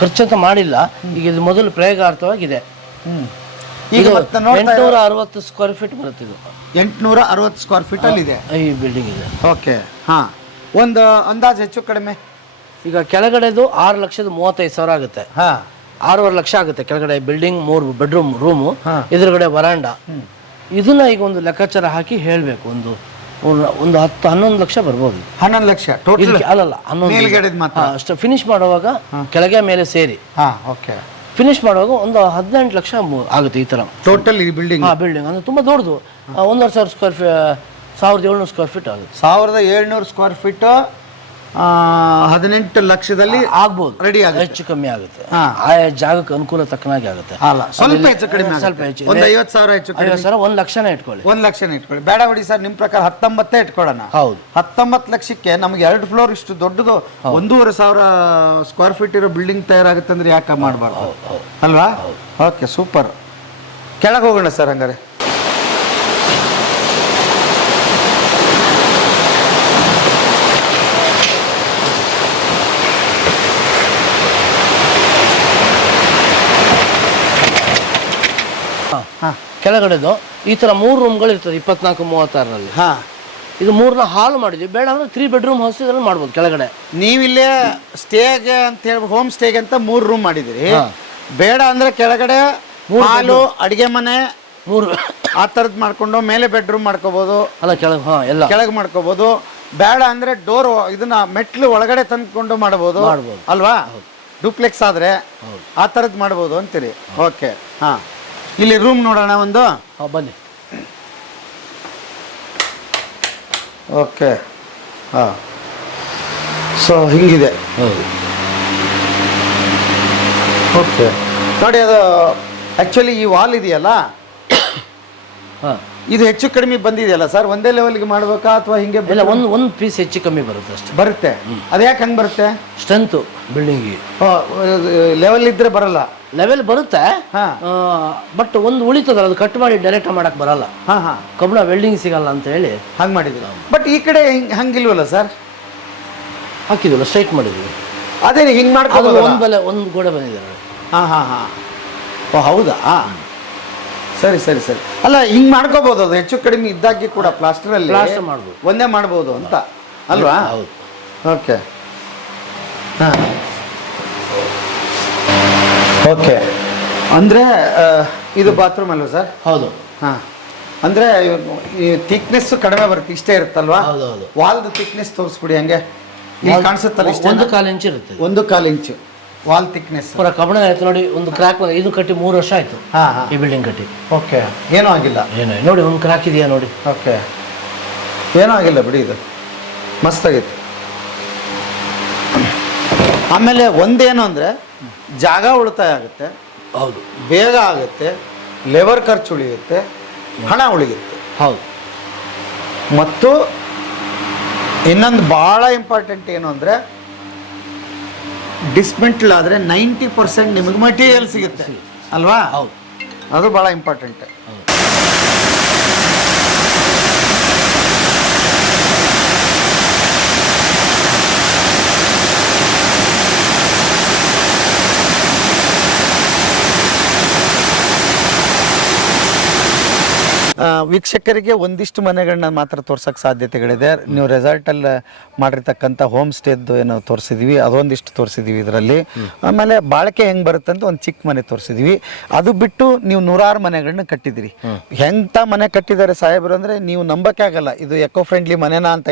ಖರ್ಚಂತ ಮಾಡಿಲ್ಲ. ಈಗ ಇದು ಮೊದಲು ಪ್ರಯೋಗಾರ್ಥವಾಗಿದೆ. ಈಗ 860 ಸ್ಕ್ವೇರ್ ಫೀಟ್ ಬರುತ್ತೆ. ಇದು 860 ಸ್ಕ್ವೇರ್ ಫೀಟ್ ಅಲ್ಲಿ ಇದೆ ಈ ಬಿಲ್ಡಿಂಗ್ ಇದೆ. ಓಕೆ. ಒಂದು ಅಂದಾಜು ಹೆಚ್ಚು ಕಡಿಮೆ ಈಗ ಕೆಳಗಡೆದು 6,35,000 ಆಗುತ್ತೆ. 6.5 ಲಕ್ಷ ಆಗುತ್ತೆ ಕೆಳಗಡೆ ಬಿಲ್ಡಿಂಗ್. 3 ಬೆಡ್ರೂಮ್ ರೂಮು, ಎದುರುಗಡೆ ವರಾಂಡ. ಇದನ್ನ ಈಗ ಒಂದು ಲೆಕ್ಕಾಚಾರ ಹಾಕಿ ಹೇಳಬೇಕು. ಒಂದು 10-11 ಲಕ್ಷ ಬರ್ಬೋದು. 11 ಲಕ್ಷ ಟೋಟಲ್? ಅಲ್ಲಲ್ಲ, 11 ಅಷ್ಟು. ಫಿನಿಶ್ ಮಾಡುವಾಗ ಕೆಳಗೆ ಮೇಲೆ ಸೇರಿ ಫಿನಿಶ್ ಮಾಡುವಾಗ ಒಂದು 18 ಲಕ್ಷ ಆಗುತ್ತೆ ಈ ತರ ಟೋಟಲ್. ಈ ಬಿಲ್ಡಿಂಗ್ ಅಂದ್ರೆ ತುಂಬಾ ದೊಡ್ಡದು. 1,500 ಸ್ಕ್ವೇರ್ ಫೀಟ್, 1,700 ಸ್ಕ್ವೇರ್ ಫೀಟ್ ಆಗುತ್ತೆ. 1,700 ಸ್ಕ್ವೇರ್ ಫೀಟ್ 18 ಲಕ್ಷದಲ್ಲಿ ಆಗ್ಬೋದು. ರೆಡಿ ಆಗುತ್ತೆ. ಹೆಚ್ಚು ಕಮ್ಮಿ ಆಗುತ್ತೆ, ಆಯಾ ಜಾಗಕ್ಕೆ ಅನುಕೂಲ ತಕ್ಕನಾಗಿ ಆಗುತ್ತೆ. ಸ್ವಲ್ಪ ಹೆಚ್ಚು ಕಡಿಮೆ, ಸ್ವಲ್ಪ ಹೆಚ್ಚು. ಒಂದು 50,000 ಹೆಚ್ಚು ಕಡಿಮೆ. 50,000, 1 ಲಕ್ಷನೇ ಇಟ್ಕೊಳ್ಳಿ. 1 ಲಕ್ಷನೇ ಇಟ್ಕೊಳ್ಳಿ. ಬೇಡ ಬಿಡಿ ಸರ್, ನಿಮ್ ಪ್ರಕಾರ 19 ಇಟ್ಕೊಳ್ಳೋಣ. ಹೌದು, 19 ಲಕ್ಷಕ್ಕೆ ನಮ್ಗೆ 2 ಫ್ಲೋರ್ ಇಷ್ಟು ದೊಡ್ಡದು 1,500 ಸ್ಕ್ವೇರ್ ಫೀಟ್ ಇರೋ ಬಿಲ್ಡಿಂಗ್ ತಯಾರಾಗುತ್ತೆ ಅಂದ್ರೆ ಯಾಕೆ ಮಾಡಬಾರ್ದು ಅಲ್ವಾ? Okay, super. ಕೆಳಗೆ ಹೋಗೋಣ ಸರ್ ಹಂಗಾರೆ. ಕೆಳಗಡೆದು ಈ ತರ 3 ರೂಮ್ಗಳು ಇರ್ತದೆ 24-36ರಲ್ಲಿ. ಹಾ, ಇದು 3ನ ಹಾಲ್ ಮಾಡಿದ್ವಿ. ಬೇಡ ಅಂದ್ರೆ 3 ಬೆಡ್ರೂಮ್ ಹೌಸ್ ಇದ್ರಲ್ಲಿ ಮಾಡ್ಬೋದು ಕೆಳಗಡೆ. ನೀವಿಲ್ಲೇ ಸ್ಟೇಗೆ ಅಂತ ಹೇಳಿ ಹೋಮ್ ಸ್ಟೇಗೆ ಅಂತ 3 ರೂಮ್ ಮಾಡಿದಿರಿ. ಬೇಡ ಅಂದ್ರೆ ಕೆಳಗಡೆ ಹಾಲು, ಅಡಿಗೆ ಮನೆ 3 ಆ ಥರದ್ದು ಮಾಡ್ಕೊಂಡು ಮೇಲೆ ಬೆಡ್ರೂಮ್ ಮಾಡ್ಕೋಬಹುದು. ಅಲ್ಲ ಕೆಳಗೆ ಎಲ್ಲ ಕೆಳಗೆ ಮಾಡ್ಕೋಬಹುದು. ಬೇಡ ಅಂದ್ರೆ ಡೋರ್ ಇದನ್ನ ಮೆಟ್ಲು ಒಳಗಡೆ ತಂದ್ಕೊಂಡು ಮಾಡಬಹುದು ಅಲ್ವಾ? ಡೂಪ್ಲೆಕ್ಸ್ ಆದ್ರೆ ಆ ಥರದ್ದು ಮಾಡ್ಬೋದು ಅಂತೀರಿ. ಓಕೆ, ಹಾ, ಇಲ್ಲಿ ರೂಮ್ ನೋಡೋಣ ಒಂದು. ಬನ್ನಿ. ಓಕೆ, ಹಾ, ಸೊ ಹಿಂಗಿದೆ. ಓಕೆ, ನೋಡಿ ಅದು ಆ್ಯಕ್ಚುಲಿ ಈ ವಾಲ್ ಇದೆಯಲ್ಲ, ಇದು ಹೆಚ್ಚು ಕಡಿಮೆ ಬಂದಿದೆಯಲ್ಲ ಸರ್? ಒಂದೇ ಲೆವೆಲ್ಗೆ ಮಾಡ್ಬೇಕಾ ಅಥವಾ ಹಿಂಗೆ? ಇಲ್ಲ, ಒಂದು ಪೀಸ್ ಹೆಚ್ಚು ಕಮ್ಮಿ ಬರುತ್ತೆ ಅಷ್ಟೇ. ಬರುತ್ತೆ. ಅದು ಯಾಕೆ ಹಂಗೆ ಬರುತ್ತೆ? ಸ್ಟ್ರೆಂತು ಬಿಲ್ಡಿಂಗಿಗೆ ಲೆವೆಲ್ ಇದ್ರೆ ಬರಲ್ಲ. ಲೆವೆಲ್ ಬರುತ್ತೆ, ಬಟ್ ಒಂದು ಉಳಿತದಲ್ಲ, ಅದು ಕಟ್ ಮಾಡಿ ಡೈರೆಕ್ಟ್ ಮಾಡಕ್ ಬರಲ್ಲ. ಕಬ್ಬಣ ವೆಲ್ಡಿಂಗ್ ಸಿಗಲ್ಲ ಅಂತ ಹೇಳಿ ಹಂಗೆ ಮಾಡಿದ್ರು. ಬಟ್ ಈ ಕಡೆ ಹಂಗಿಲ್ವಲ್ಲ ಸರ್? ಹಾಕಿದ್ವಲ್ಲ, ಸ್ಟ್ರೈಟ್ ಮಾಡಿದ್ವಿ. ಅದೇ ಹಿಂಗೆ ಮಾಡ್ಕೊಂಡು ಒಂದು ಗೋಡೆ ಬಂದಿದೆ. ಓ ಹೌದಾ? ಸರಿ ಸರಿ ಸರಿ. ಅಲ್ಲ, ಹಿಂಗೆ ಮಾಡ್ಕೋಬಹುದು, ಅದು ಹೆಚ್ಚು ಕಡಿಮೆ ಇದ್ದಾಗಿ ಕೂಡ ಪ್ಲಾಸ್ಟರಲ್ಲಿ ಮಾಡ್ಬೋದು, ಒಂದೇ ಮಾಡ್ಬೋದು ಅಂತ ಅಲ್ವಾ? ಹೌದು. ಓಕೆ, ಹಾಂ, ಓಕೆ. ಅಂದರೆ ಇದು ಬಾತ್ರೂಮ್ ಅಲ್ವಾ ಸರ್? ಹೌದು. ಹಾಂ, ಅಂದರೆ ಈ ಥಿಕ್ನೆಸ್ ಕಡಿಮೆ ಬರುತ್ತೆ, ಇಷ್ಟೇ ಇರುತ್ತಲ್ವಾ? ಹೌದೌದು. ವಾಲ್ದು ಥಿಕ್ನೆಸ್ ತೋರಿಸ್ಬಿಡಿ. ಹಂಗೆ ಇಲ್ಲಿ ಕಾಣಿಸುತ್ತಲ್ಲ, 1.25 ಇಂಚ್ ಇರುತ್ತೆ. 1.25 ಇಂಚು ವಾಲ್ ಥಿಕ್ನೆಸ್. ಪೂರ ಕಬ್ಬಣ ಆಯ್ತು ನೋಡಿ. ಒಂದು ಕ್ರ್ಯಾಕ್, ಇದು ಕಟ್ಟಿ 3 ವರ್ಷ ಆಯ್ತು. ಈ ಬಿಲ್ಡಿಂಗ್ ಕಟ್ಟಿ. ಓಕೆ, ಏನೂ ಆಗಿಲ್ಲ. ಏನೋ ನೋಡಿ, ಒಂದು ಕ್ರ್ಯಾಕ್ ಇದೆಯಾ ನೋಡಿ. ಓಕೆ, ಏನೂ ಆಗಿಲ್ಲ ಬಿಡಿ, ಇದು ಮಸ್ತಾಗಿತ್ತು. ಆಮೇಲೆ ಒಂದೇನು ಅಂದರೆ ಜಾಗ ಉಳಿತಾಯ ಆಗುತ್ತೆ. ಹೌದು, ಬೇಗ ಆಗುತ್ತೆ, ಲೇಬರ್ ಖರ್ಚು ಉಳಿಯುತ್ತೆ, ಹಣ ಉಳಿಯುತ್ತೆ. ಹೌದು. ಮತ್ತು ಇನ್ನೊಂದು ಭಾಳ ಇಂಪಾರ್ಟೆಂಟ್ ಏನು ಅಂದರೆ, ಡಿಸ್ಮೆಂಟಲ್ ಆದರೆ 90% ನಿಮಗೆ ಮಟೀರಿಯಲ್ ಸಿಗುತ್ತೆ ಅಲ್ವಾ? ಹೌದು, ಅದು ಭಾಳ ಇಂಪಾರ್ಟೆಂಟ್. ವೀಕ್ಷಕರಿಗೆ ಒಂದಿಷ್ಟು ಮನೆಗಳನ್ನ ಮಾತ್ರ ತೋರ್ಸೋಕ್ಕೆ ಸಾಧ್ಯತೆಗಳಿದೆ. ನೀವು ರೆಸಾರ್ಟಲ್ಲಿ ಮಾಡಿರ್ತಕ್ಕಂಥ ಹೋಮ್ ಸ್ಟೇದ್ದು ಏನೋ ತೋರಿಸಿದ್ವಿ, ಅದೊಂದಿಷ್ಟು ತೋರಿಸಿದ್ವಿ ಇದರಲ್ಲಿ. ಆಮೇಲೆ ಬಾಳಿಕೆ ಹೆಂಗೆ ಬರುತ್ತೆ ಅಂತ ಒಂದು ಚಿಕ್ಕ ಮನೆ ತೋರಿಸಿದ್ವಿ. ಅದು ಬಿಟ್ಟು ನೀವು 100 ಮನೆಗಳನ್ನ ಕಟ್ಟಿದಿರಿ. ಹೆಂತ ಮನೆ ಕಟ್ಟಿದ್ದಾರೆ ಸಾಹೇಬರು ಅಂದರೆ ನೀವು ನಂಬಕ್ಕೆ ಆಗಲ್ಲ. ಇದು ಎಕೋ ಫ್ರೆಂಡ್ಲಿ ಮನೆನಾ ಅಂತ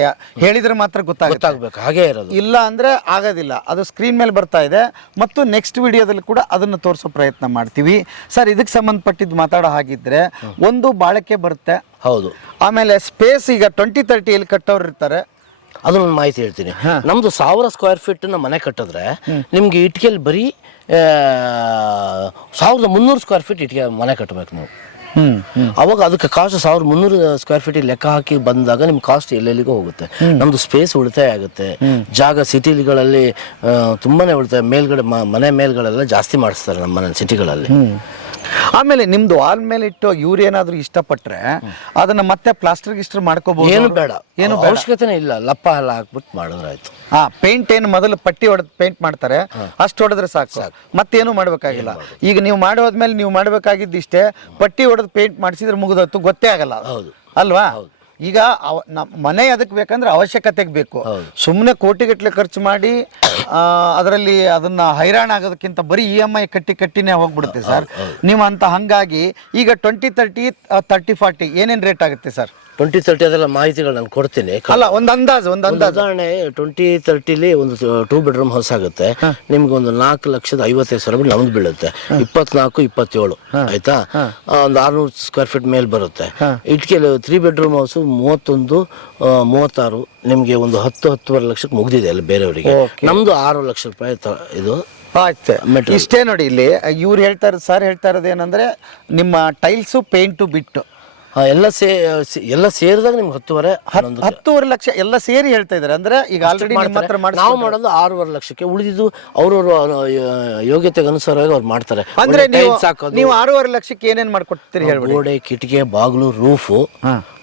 ಹೇಳಿದ್ರೆ ಮಾತ್ರ ಗೊತ್ತಾಗಬೇಕು, ಹಾಗೆ ಇರೋದು. ಇಲ್ಲ ಅಂದರೆ ಆಗೋದಿಲ್ಲ. ಅದು ಸ್ಕ್ರೀನ್ ಮೇಲೆ ಬರ್ತಾ ಇದೆ, ಮತ್ತು ನೆಕ್ಸ್ಟ್ ವಿಡಿಯೋದಲ್ಲಿ ಕೂಡ ಅದನ್ನು ತೋರಿಸೋ ಪ್ರಯತ್ನ ಮಾಡ್ತೀವಿ. ಸರ್, ಇದಕ್ಕೆ ಸಂಬಂಧಪಟ್ಟಿದ್ದು ಮಾತಾಡೋ ಹಾಗಿದ್ರೆ, ಒಂದು ಬಾಳಿಕೆ ಬರುತ್ತೆ. ಹೌದು. ಆಮೇಲೆ ಸ್ಪೇಸ್ ಈಗ 20-30 ಕಟ್ಟೋರು ಇರ್ತಾರೆ, ಅದನ್ನ ಮಾಹಿತಿ ಹೇಳ್ತೀನಿ. ನಮ್ದು 1000 ಸ್ಕ್ವೇರ್ ಫೀಟ್ ಮನೆ ಕಟ್ಟಿದ್ರೆ ನಿಮ್ಗೆ ಇಟ್ಕೆಯಲ್ಲಿ ಬರೀ 1300 ಸ್ಕ್ವೇರ್ ಫೀಟ್ ಇಟ್ಕೆ ಮನೆ ಕಟ್ಟಬೇಕು ನೀವು. ಅವಾಗ ಅದಕ್ಕೆ ಕಾಸ್ಟ್ 1300 ಸ್ಕ್ವೇರ್ ಫೀಟ್ ಲೆಕ್ಕ ಹಾಕಿ ಬಂದಾಗ ನಿಮ್ ಕಾಸ್ಟ್ ಎಲ್ಲೆಲ್ಲಿಗೂ ಹೋಗುತ್ತೆ. ನಮ್ದು ಸ್ಪೇಸ್ ಉಳಿತಾಯ ಆಗುತ್ತೆ. ಜಾಗ ಸಿಟಿಗಳಲ್ಲಿ ತುಂಬಾನೇ ಉಳಿತಾಯ. ಮೇಲ್ಗಡೆ ಮನೆ ಮೇಲ್ಗಳೆಲ್ಲ ಜಾಸ್ತಿ ಮಾಡಿಸ್ತಾರೆ ನಮ್ಮ ಮನೆ ಸಿಟಿಗಳಲ್ಲಿ. ಆಮೇಲೆ ನಿಮ್ದು ವಾಲ್ ಮೇಲೆ ಇಟ್ಟು ಇವ್ರು ಏನಾದ್ರು ಇಷ್ಟಪಟ್ರೆ ಅದನ್ನ ಮತ್ತೆ ಪ್ಲಾಸ್ಟರ್ ಗಿಸ್ಟರ್ ಮಾಡ್ಕೋಬಹುದು. ಏನು ಬೇಡ, ಏನು ಅವಶ್ಯಕತೆನೇ ಇಲ್ಲ. ಲಪ್ಪ ಎಲ್ಲ ಹಾಕ್ಬಿಟ್ಟು ಮಾಡಿದ್ರೆ ಆಯ್ತು. ಪೇಂಟ್ ಏನು ಮೊದಲು ಪಟ್ಟಿ ಹೊಡೆದು ಪೇಂಟ್ ಮಾಡ್ತಾರೆ, ಅಷ್ಟು ಹೊಡೆದ್ರೆ ಸಾಕು, ಮತ್ತೇನು ಮಾಡ್ಬೇಕಾಗಿಲ್ಲ. ಈಗ ನೀವು ಮಾಡೋದ್ಮೇಲೆ ನೀವು ಮಾಡ್ಬೇಕಾಗಿದ್ದು ಇಷ್ಟೇ, ಪಟ್ಟಿ ಹೊಡೆದು ಪೇಂಟ್ ಮಾಡಿಸಿದ್ರೆ ಮುಗಿದತ್ತು, ಗೊತ್ತೇ ಆಗಲ್ಲ. ಹೌದು ಅಲ್ವಾ? ಈಗ ಮನೆ ಅದಕ್ಕೆ ಬೇಕಂದ್ರೆ ಅವಶ್ಯಕತೆಗೆ ಬೇಕು. ಸುಮ್ಮನೆ ಕೋಟಿಗಟ್ಟಲೆ ಖರ್ಚು ಮಾಡಿ ಅದರಲ್ಲಿ ಅದನ್ನ ಹೈರಾಣ ಆಗೋದಕ್ಕಿಂತ ಬರೀ EMI ಕಟ್ಟಿನೇ ಹೋಗ್ಬಿಡುತ್ತೆ ಸರ್ ನೀವು ಅಂತ. ಹಂಗಾಗಿ ಈಗ 20-30, 30-40 ಏನೇನು ರೇಟ್ ಆಗುತ್ತೆ ಸರ್? 20-30 ಅದೆಲ್ಲ ಮಾಹಿತಿಗಳು ನಾನು ಕೊಡ್ತೀನಿ. ಅಲ್ಲ, ಒಂದು ಅಂದಾಜು ಉದಾಹರಣೆ 20-30 ಒಂದು 2 ಬೆಡ್ರೂಮ್ ಹೌಸ್ ಆಗುತ್ತೆ. ನಿಮ್ಗೆ ಒಂದು 4,55,000 ನಮ್ದು ಬೀಳುತ್ತೆ. 24-27 ಆಯ್ತಾ? ಒಂದು 600 ಸ್ಕ್ವೇರ್ ಫೀಟ್ ಮೇಲೆ ಬರುತ್ತೆ. ಇಟ್ಕೆ 3 ಬೆಡ್ರೂಮ್ ಹೌಸ್ 31-36 ನಿಮ್ಗೆ ಒಂದು 10-10.5 ಲಕ್ಷಕ್ಕೆ ಮುಗ್ದಿದೆ ಅಲ್ಲಿ ಬೇರೆಯವರಿಗೆ. ನಮ್ದು 6 ಲಕ್ಷ ರೂಪಾಯಿ ಇದು ಆಯ್ತು. ಇಷ್ಟೇ ನೋಡಿ, ಇಲ್ಲಿ ಇವ್ರು ಹೇಳ್ತಾರೆ, ಸರ್ ಹೇಳ್ತಾ ಇರೋದು ಏನಂದ್ರೆ, ನಿಮ್ಮ ಟೈಲ್ಸು ಪೇಂಟು ಬಿಟ್ಟು ಎಲ್ಲ ಸೇರಿದಾಗ ನಿಮ್ಗೆ 10.5 ಲಕ್ಷ ಎಲ್ಲ ಸೇರಿ ಹೇಳ್ತಾ ಇದಾರೆ. ಅಂದ್ರೆ ಈಗ ಆಲ್ರೆಡಿ ನಾವು ಮಾಡೋದು 6.5 ಲಕ್ಷಕ್ಕೆ. ಉಳಿದಿದ್ದು ಅವ್ರವ್ರ ಯೋಗ್ಯತೆಗೆ ಅನುಸಾರವಾಗಿ ಅವ್ರು ಮಾಡ್ತಾರೆ. ಅಂದ್ರೆ ನೀವು 6.5 ಲಕ್ಷಕ್ಕೆ ಏನೇನ್ ಮಾಡ್ಕೊಡ್ತೀರಿ ಹೇಳ್ಬಿಡಿ? ಗೋಡೆ, ಕಿಟಕಿ, ಬಾಗಿಲು, ರೂಫು,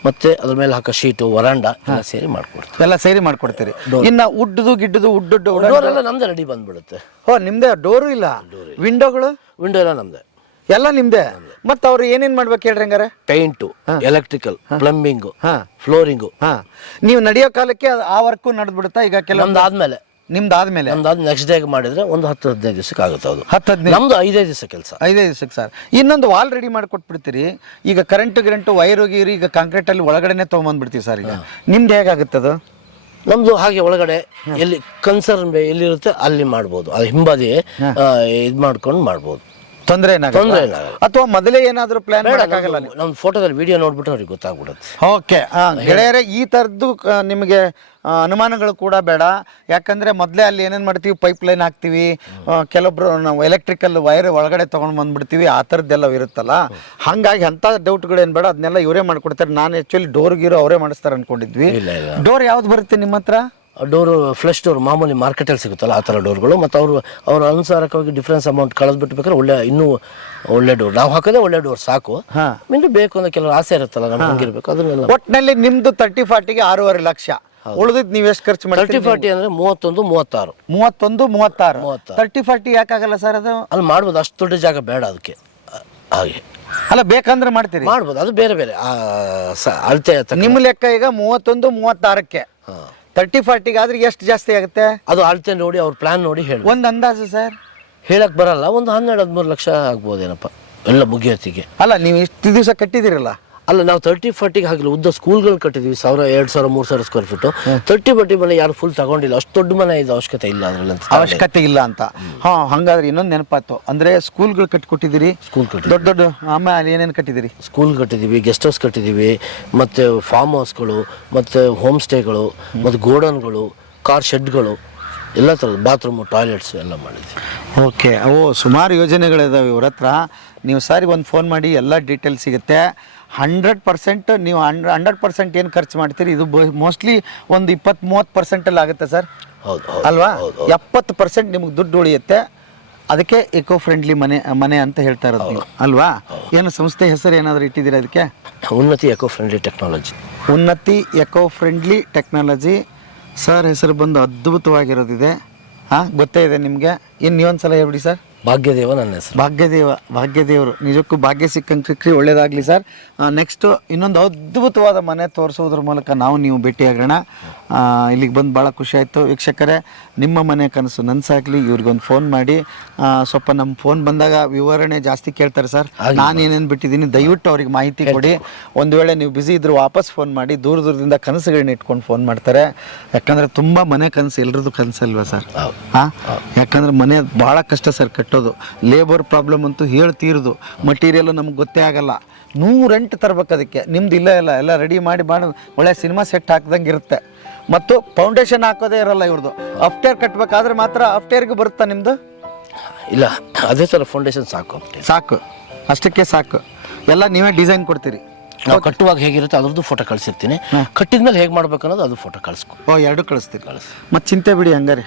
ಮತ್ತೆ ಅದ್ರ ಮೇಲೆ ಹಾಕೋ ಶೀಟು, ವರಾಂಡ ಎಲ್ಲ ಸೇರಿ ಮಾಡ್ಕೊಡ್ತೀವಿ. ಎಲ್ಲ ಸೇರಿ ಮಾಡ್ಕೊಡ್ತೀರಿ. ಇನ್ನ ಉಡ್ದು ಗಿಡ್ಡದು ಡೋರ್ ಎಲ್ಲ ನಮ್ದೇ ರೆಡಿ ಬಂದ್ಬಿಡುತ್ತೆ. ನಿಮ್ದೇ? ಡೋರು ಇಲ್ಲ, ವಿಂಡೋಗಳು? ವಿಂಡೋ ಎಲ್ಲ ನಮ್ದೇ, ಎಲ್ಲ ನಿಮ್ದೇ. ಮತ್ತೆ ಅವ್ರು ಏನೇನ್ ಮಾಡ್ಬೇಕು ಹೇಳ್ರಿ ಹಂಗಾರೆ? ಪೇಂಟು, ಎಲೆಕ್ಟ್ರಿಕಲ್, ಪ್ಲಂಬಿಂಗು, ಹಾ ಫ್ಲೋರಿಂಗು. ಹಾ ನೀವು ನಡೆಯೋ ಕಾಲಕ್ಕೆ ಆ ವರ್ಕು ನಡೆದ್ಬಿಡುತ್ತಾ? ಈಗ ಕೆಲವೊಂದು ನಮ್ದಾದ್ಮೇಲೆ ನಿಮ್ದಾದ್ಮೇಲೆ ನೆಕ್ಸ್ಟ್ ಡೇಗೆ ಮಾಡಿದ್ರೆ ಒಂದು 10-15 ದಿವಸಕ್ಕೆ ಆಗುತ್ತೆ. ಅದು 10-15 ನಮ್ದು 5 ದಿವಸ ಕೆಲಸ. 5 ದಿವಸಕ್ಕೆ ಸರ್. ಇನ್ನೊಂದು ವಾಲ್ ರೆಡಿ ಮಾಡಿಕೊಟ್ಬಿಡ್ತೀರಿ. ಈಗ ಕರೆಂಟು ವೈರು ಗೀರು ಈಗ ಕಾಂಕ್ರೀಟ್ ಅಲ್ಲಿ ಒಳಗಡೆನೆ ತೊಗೊಂಬಂದ್ಬಿಡ್ತೀವಿ ಸರ್. ಈಗ ನಿಮ್ದು ಹೇಗಾಗುತ್ತೆ ಅದು? ನಮ್ದು ಹಾಗೆ ಒಳಗಡೆ ಎಲ್ಲಿ ಕನ್ಸರ್ನ್ ಎಲ್ಲಿರುತ್ತೆ ಅಲ್ಲಿ ಮಾಡ್ಬೋದು. ಅದು ಹಿಂಬದಿ ಇದು ಮಾಡ್ಕೊಂಡು ಮಾಡ್ಬೋದು. ತೊಂದರೆ ತೊಂದ್ರೆ ಇಲ್ಲ. ಅಥವಾ ಮೊದಲೇ ಏನಾದ್ರು ಪ್ಲಾನ್ ಮಾಡಕ್ಕಾಗಲ್ಲ? ನಮ್ಮ ಫೋಟೋದಲ್ಲಿ ವಿಡಿಯೋ ನೋಡ್ಬಿಟ್ಟು ಅವ್ರಿಗೆ ಗೊತ್ತಾಗ್ಬಿಡುತ್ತೆ. ಓಕೆ. ಗೆಳೆಯರೆ, ಈ ಥರದ್ದು ನಿಮಗೆ ಅನುಮಾನಗಳು ಕೂಡ ಬೇಡ. ಯಾಕಂದ್ರೆ ಮೊದಲೇ ಅಲ್ಲಿ ಏನೇನು ಮಾಡ್ತೀವಿ, ಪೈಪ್ ಲೈನ್ ಹಾಕ್ತೀವಿ, ಕೆಲವೊಬ್ರು ನಾವು ಎಲೆಕ್ಟ್ರಿಕಲ್ ವೈರ್ ಒಳಗಡೆ ತೊಗೊಂಡು ಬಂದ್ಬಿಡ್ತೀವಿ, ಆ ಥರದ್ದೆಲ್ಲ ಇರುತ್ತಲ್ಲ. ಹಾಗಾಗಿ ಅಂಥ ಡೌಟ್ಗಳು ಏನು ಬೇಡ, ಅದನ್ನೆಲ್ಲ ಇವರೇ ಮಾಡ್ಕೊಡ್ತಾರೆ. ನಾನು ಆ್ಯಕ್ಚುಲಿ ಡೋರ್ ಗೀರು ಅವರೇ ಮಾಡಿಸ್ತಾರೆ ಅನ್ಕೊಂಡಿದ್ವಿ. ಡೋರ್ ಯಾವ್ದು ಬರುತ್ತೆ ನಿಮ್ಮ ಹತ್ರ? ಡೋರು ಫ್ಲಶ್ ಡೋರ್ ಮಾಮೂಲಿ ಮಾರ್ಕೆಟಲ್ಲಿ ಸಿಗುತ್ತಲ್ಲ ಆ ಥರ ಡೋರ್ಗಳು. ಮತ್ತು ಅವ್ರ ಅನುಸಾರಕ್ಕಾಗಿ ಡಿಫ್ರೆನ್ಸ್ ಅಮೌಂಟ್ ಕಳೆದ್ಬಿಟ್ಬೇಕಾದ್ರೆ ಇನ್ನೂ ಒಳ್ಳೆ ಡೋರ್ ನಾವು ಹಾಕೋದೇ ಒಳ್ಳೆ ಡೋರ್ ಸಾಕು. ಇನ್ನು ಬೇಕು ಅಂದ್ರೆ ಕೆಲವರು ಆಸೆ ಇರುತ್ತಲ್ಲ ನಮ್ಗೆ ಹಂಗಿರ್ಬೇಕು. ಅದನ್ನೆಲ್ಲ ಒಟ್ಟಿನಲ್ಲಿ ನಿಮ್ದು 30-40ಗೆ 6.5 ಲಕ್ಷ. ಉಳಿದಿದ್ದು ನೀವು ಎಷ್ಟು ಖರ್ಚು ಮಾಡಿ? 30-40 ಅಂದ್ರೆ 31-36. 31-36. 30-40 ಯಾಕಾಗಲ್ಲ ಸರ್? ಅದು ಅಲ್ಲಿ ಮಾಡ್ಬೋದು. ಅಷ್ಟು ದೊಡ್ಡ ಜಾಗ ಬೇಡ ಅದಕ್ಕೆ. ಹಾಗೆ ಅಲ್ಲ, ಬೇಕಂದ್ರೆ ಮಾಡ್ತೀರಿ? ಮಾಡ್ಬೋದು. ಅದು ಬೇರೆ ಬೇರೆ ಅಳತೆ. ನಿಮ್ಮ ಲೆಕ್ಕ ಈಗ 31-36ಕ್ಕೆ. 30-40ಗೆ ಆದ್ರೆ ಎಷ್ಟು ಜಾಸ್ತಿ ಆಗುತ್ತೆ? ಅದು ಅಳತೆ ನೋಡಿ ಅವ್ರ ಪ್ಲಾನ್ ನೋಡಿ ಹೇಳಿ ಒಂದು ಅಂದಾಜು ಸರ್ ಹೇಳಕ್ ಬರಲ್ಲ. ಒಂದು 12-13 ಲಕ್ಷ ಆಗ್ಬೋದೇನಪ್ಪ ಎಲ್ಲ ಮುಗಿಯೋತ್ತಿಗೆ. ಅಲ್ಲ, ನೀವು ಇಷ್ಟು ದಿವಸ ಕಟ್ಟಿದಿರಲ್ಲ? ಅಲ್ಲ, ನಾವು 30-40ಗೆ ಹಾಕಿಲ್ಲ. ಉದ್ದ ಸ್ಕೂಲ್ಗಳು ಕಟ್ಟಿದ್ವಿ 1000, 2000, 3000 ಸ್ಕ್ವೇರ್ ಫೀಟು. 30-40 ಮನೆ ಯಾರು ಫುಲ್ ತಗೊಂಡಿಲ್ಲ. ಅಷ್ಟು ದೊಡ್ಡ ಮನೆ ಇದು ಅವಶ್ಯಕತೆ ಇಲ್ಲ ಅದ್ರಲ್ಲಿ. ಅವಶ್ಯಕತೆ ಇಲ್ಲ ಅಂತ. ಹಂಗಾದ್ರೆ ಇನ್ನೊಂದು ನೆನಪಾಯ್ತು. ಅಂದ್ರೆ ಸ್ಕೂಲ್ಗಳು ಕಟ್ಟಿಕೊಟ್ಟಿದ್ದೀರಿ? ಸ್ಕೂಲ್ ಕಟ್ಟಿ ದೊಡ್ಡ ಆಮೇಲೆ ಏನೇನು ಕಟ್ಟಿದಿರಿ? ಸ್ಕೂಲ್ ಕಟ್ಟಿದ್ದೀವಿ, ಗೆಸ್ಟ್ ಹೌಸ್ ಕಟ್ಟಿದ್ದೀವಿ, ಮತ್ತು ಫಾರ್ಮ್ ಹೌಸ್ಗಳು, ಮತ್ತು ಹೋಮ್ ಸ್ಟೇಗಳು, ಮತ್ತು ಗೋಡನ್ಗಳು, ಕಾರ್ ಶೆಡ್ಗಳು, ಎಲ್ಲ ಥರದ್ದು ಬಾತ್ರೂಮು, ಟಾಯ್ಲೆಟ್ಸ್ ಎಲ್ಲ ಮಾಡಿದ್ವಿ. ಓಕೆ. ಸುಮಾರು ಯೋಜನೆಗಳಿದಾವೆ ಇವ್ರ ಹತ್ರ. ನೀವು ಸಾರಿ ಒಂದು ಫೋನ್ ಮಾಡಿ, ಎಲ್ಲ ಡೀಟೇಲ್ ಸಿಗುತ್ತೆ. 100% ನೀವು 100% ಏನು ಖರ್ಚು ಮಾಡ್ತೀರಿ, ಇದು ಮೋಸ್ಟ್ಲಿ ಒಂದು 20-30% ಆಗುತ್ತೆ ಸರ್. ಹೌದು ಅಲ್ವಾ? 70% ನಿಮಗೆ ದುಡ್ಡು ಉಳಿಯುತ್ತೆ. ಅದಕ್ಕೆ ಎಕೋ ಫ್ರೆಂಡ್ಲಿ ಮನೆ ಅಂತ ಹೇಳ್ತಾ ಇರೋದು ನೀವು ಅಲ್ವಾ? ಏನು ಸಂಸ್ಥೆ ಹೆಸರು ಏನಾದರೂ ಇಟ್ಟಿದ್ದೀರಾ ಅದಕ್ಕೆ? ಉನ್ನತಿ ಎಕೋ ಫ್ರೆಂಡ್ಲಿ ಟೆಕ್ನಾಲಜಿ. ಉನ್ನತಿ ಎಕೋ ಫ್ರೆಂಡ್ಲಿ ಟೆಕ್ನಾಲಜಿ ಸರ್. ಹೆಸರು ಬಂದು ಅದ್ಭುತವಾಗಿರೋದಿದೆ. ಗೊತ್ತೇ ಇದೆ ನಿಮಗೆ. ಇನ್ನು ನೀವೊಂದ್ಸಲ ಹೇಳ್ಬಿಡಿ ಸರ್. ಭಾಗ್ಯದೇವ ನನ್ನ ಹೆಸರು. ಭಾಗ್ಯದೇವರು. ನಿಜಕ್ಕೂ ಭಾಗ್ಯ ಸಿಕ್ಕಂಗೆ ಸಿಕ್ಕಿ ಒಳ್ಳೇದಾಗಲಿ ಸರ್. ನೆಕ್ಸ್ಟು ಇನ್ನೊಂದು ಅದ್ಭುತವಾದ ಮನೆ ತೋರಿಸೋದ್ರ ಮೂಲಕ ನೀವು ಭೇಟಿಯಾಗೋಣ. ಇಲ್ಲಿಗೆ ಬಂದು ಭಾಳ ಖುಷಿ ಆಯಿತು. ವೀಕ್ಷಕರೇ, ನಿಮ್ಮ ಮನೆ ಕನಸು ನನಸಾಗಲಿ. ಇವ್ರಿಗೊಂದು ಫೋನ್ ಮಾಡಿ. ಸ್ವಲ್ಪ ನಮ್ಮ ಫೋನ್ ಬಂದಾಗ ವಿವರಣೆ ಜಾಸ್ತಿ ಕೇಳ್ತಾರೆ ಸರ್. ನಾನು ಏನೇನು ಬಿಟ್ಟಿದ್ದೀನಿ ದಯವಿಟ್ಟು ಅವ್ರಿಗೆ ಮಾಹಿತಿ ಕೊಡಿ. ಒಂದು ವೇಳೆ ನೀವು ಬ್ಯುಸಿ ಇದ್ದರೂ ವಾಪಸ್ ಫೋನ್ ಮಾಡಿ. ದೂರದಿಂದ ಕನಸುಗಳನ್ನ ಇಟ್ಕೊಂಡು ಫೋನ್ ಮಾಡ್ತಾರೆ. ಯಾಕಂದರೆ ತುಂಬ ಮನೆ ಕನಸು ಎಲ್ರದ್ದು ಕನಸಲ್ವಾ ಸರ್? ಯಾಕಂದರೆ ಮನೆ ಭಾಳ ಕಷ್ಟ ಸರ್ ಕಟ್ಟೋದು. ಲೇಬರ್ ಪ್ರಾಬ್ಲಮ್ ಅಂತೂ ಹೇಳ್ತೀರದು. ಮಟೀರಿಯಲ್ ನಮ್ಗೆ ಗೊತ್ತೇ ಆಗಲ್ಲ. 100 ತರಬೇಕು ಅದಕ್ಕೆ. ನಿಮ್ದು ಎಲ್ಲ ರೆಡಿ ಮಾಡಿ ಒಳ್ಳೆ ಸಿನಿಮಾ ಸೆಟ್ ಹಾಕ್ದಂಗೆ ಇರುತ್ತೆ. ಮತ್ತು ಫೌಂಡೇಶನ್ ಹಾಕೋದೇ ಇರಲ್ಲ ಇವ್ರದ್ದು. ಅಫ್ಟೇರ್ ಕಟ್ಟಬೇಕಾದ್ರೆ ಮಾತ್ರ ಅಫ್ಟೇರ್ಗೆ ಬರುತ್ತಾ ನಿಮ್ಮದು? ಇಲ್ಲ, ಅದೇ ಥರ ಫೌಂಡೇಶನ್ ಸಾಕು. ಅಷ್ಟಕ್ಕೆ ಸಾಕು. ಎಲ್ಲ ನೀವೇ ಡಿಸೈನ್ ಕೊಡ್ತೀರಿ? ನಾವು ಕಟ್ಟುವಾಗ ಹೇಗಿರುತ್ತೆ ಅದ್ರದ್ದು ಫೋಟೋ ಕಳಿಸಿರ್ತೀನಿ. ಕಟ್ಟಿದ್ಮೇಲೆ ಹೇಗೆ ಮಾಡ್ಬೇಕು ಅನ್ನೋದು ಅದು ಫೋಟೋ ಕಳಿಸ್ಕೊ. 2 ಕಳಿಸ್ತೀರಿ. ಮತ್ತು ಚಿಂತೆ ಬಿಡಿ ಹಂಗಾರೆ.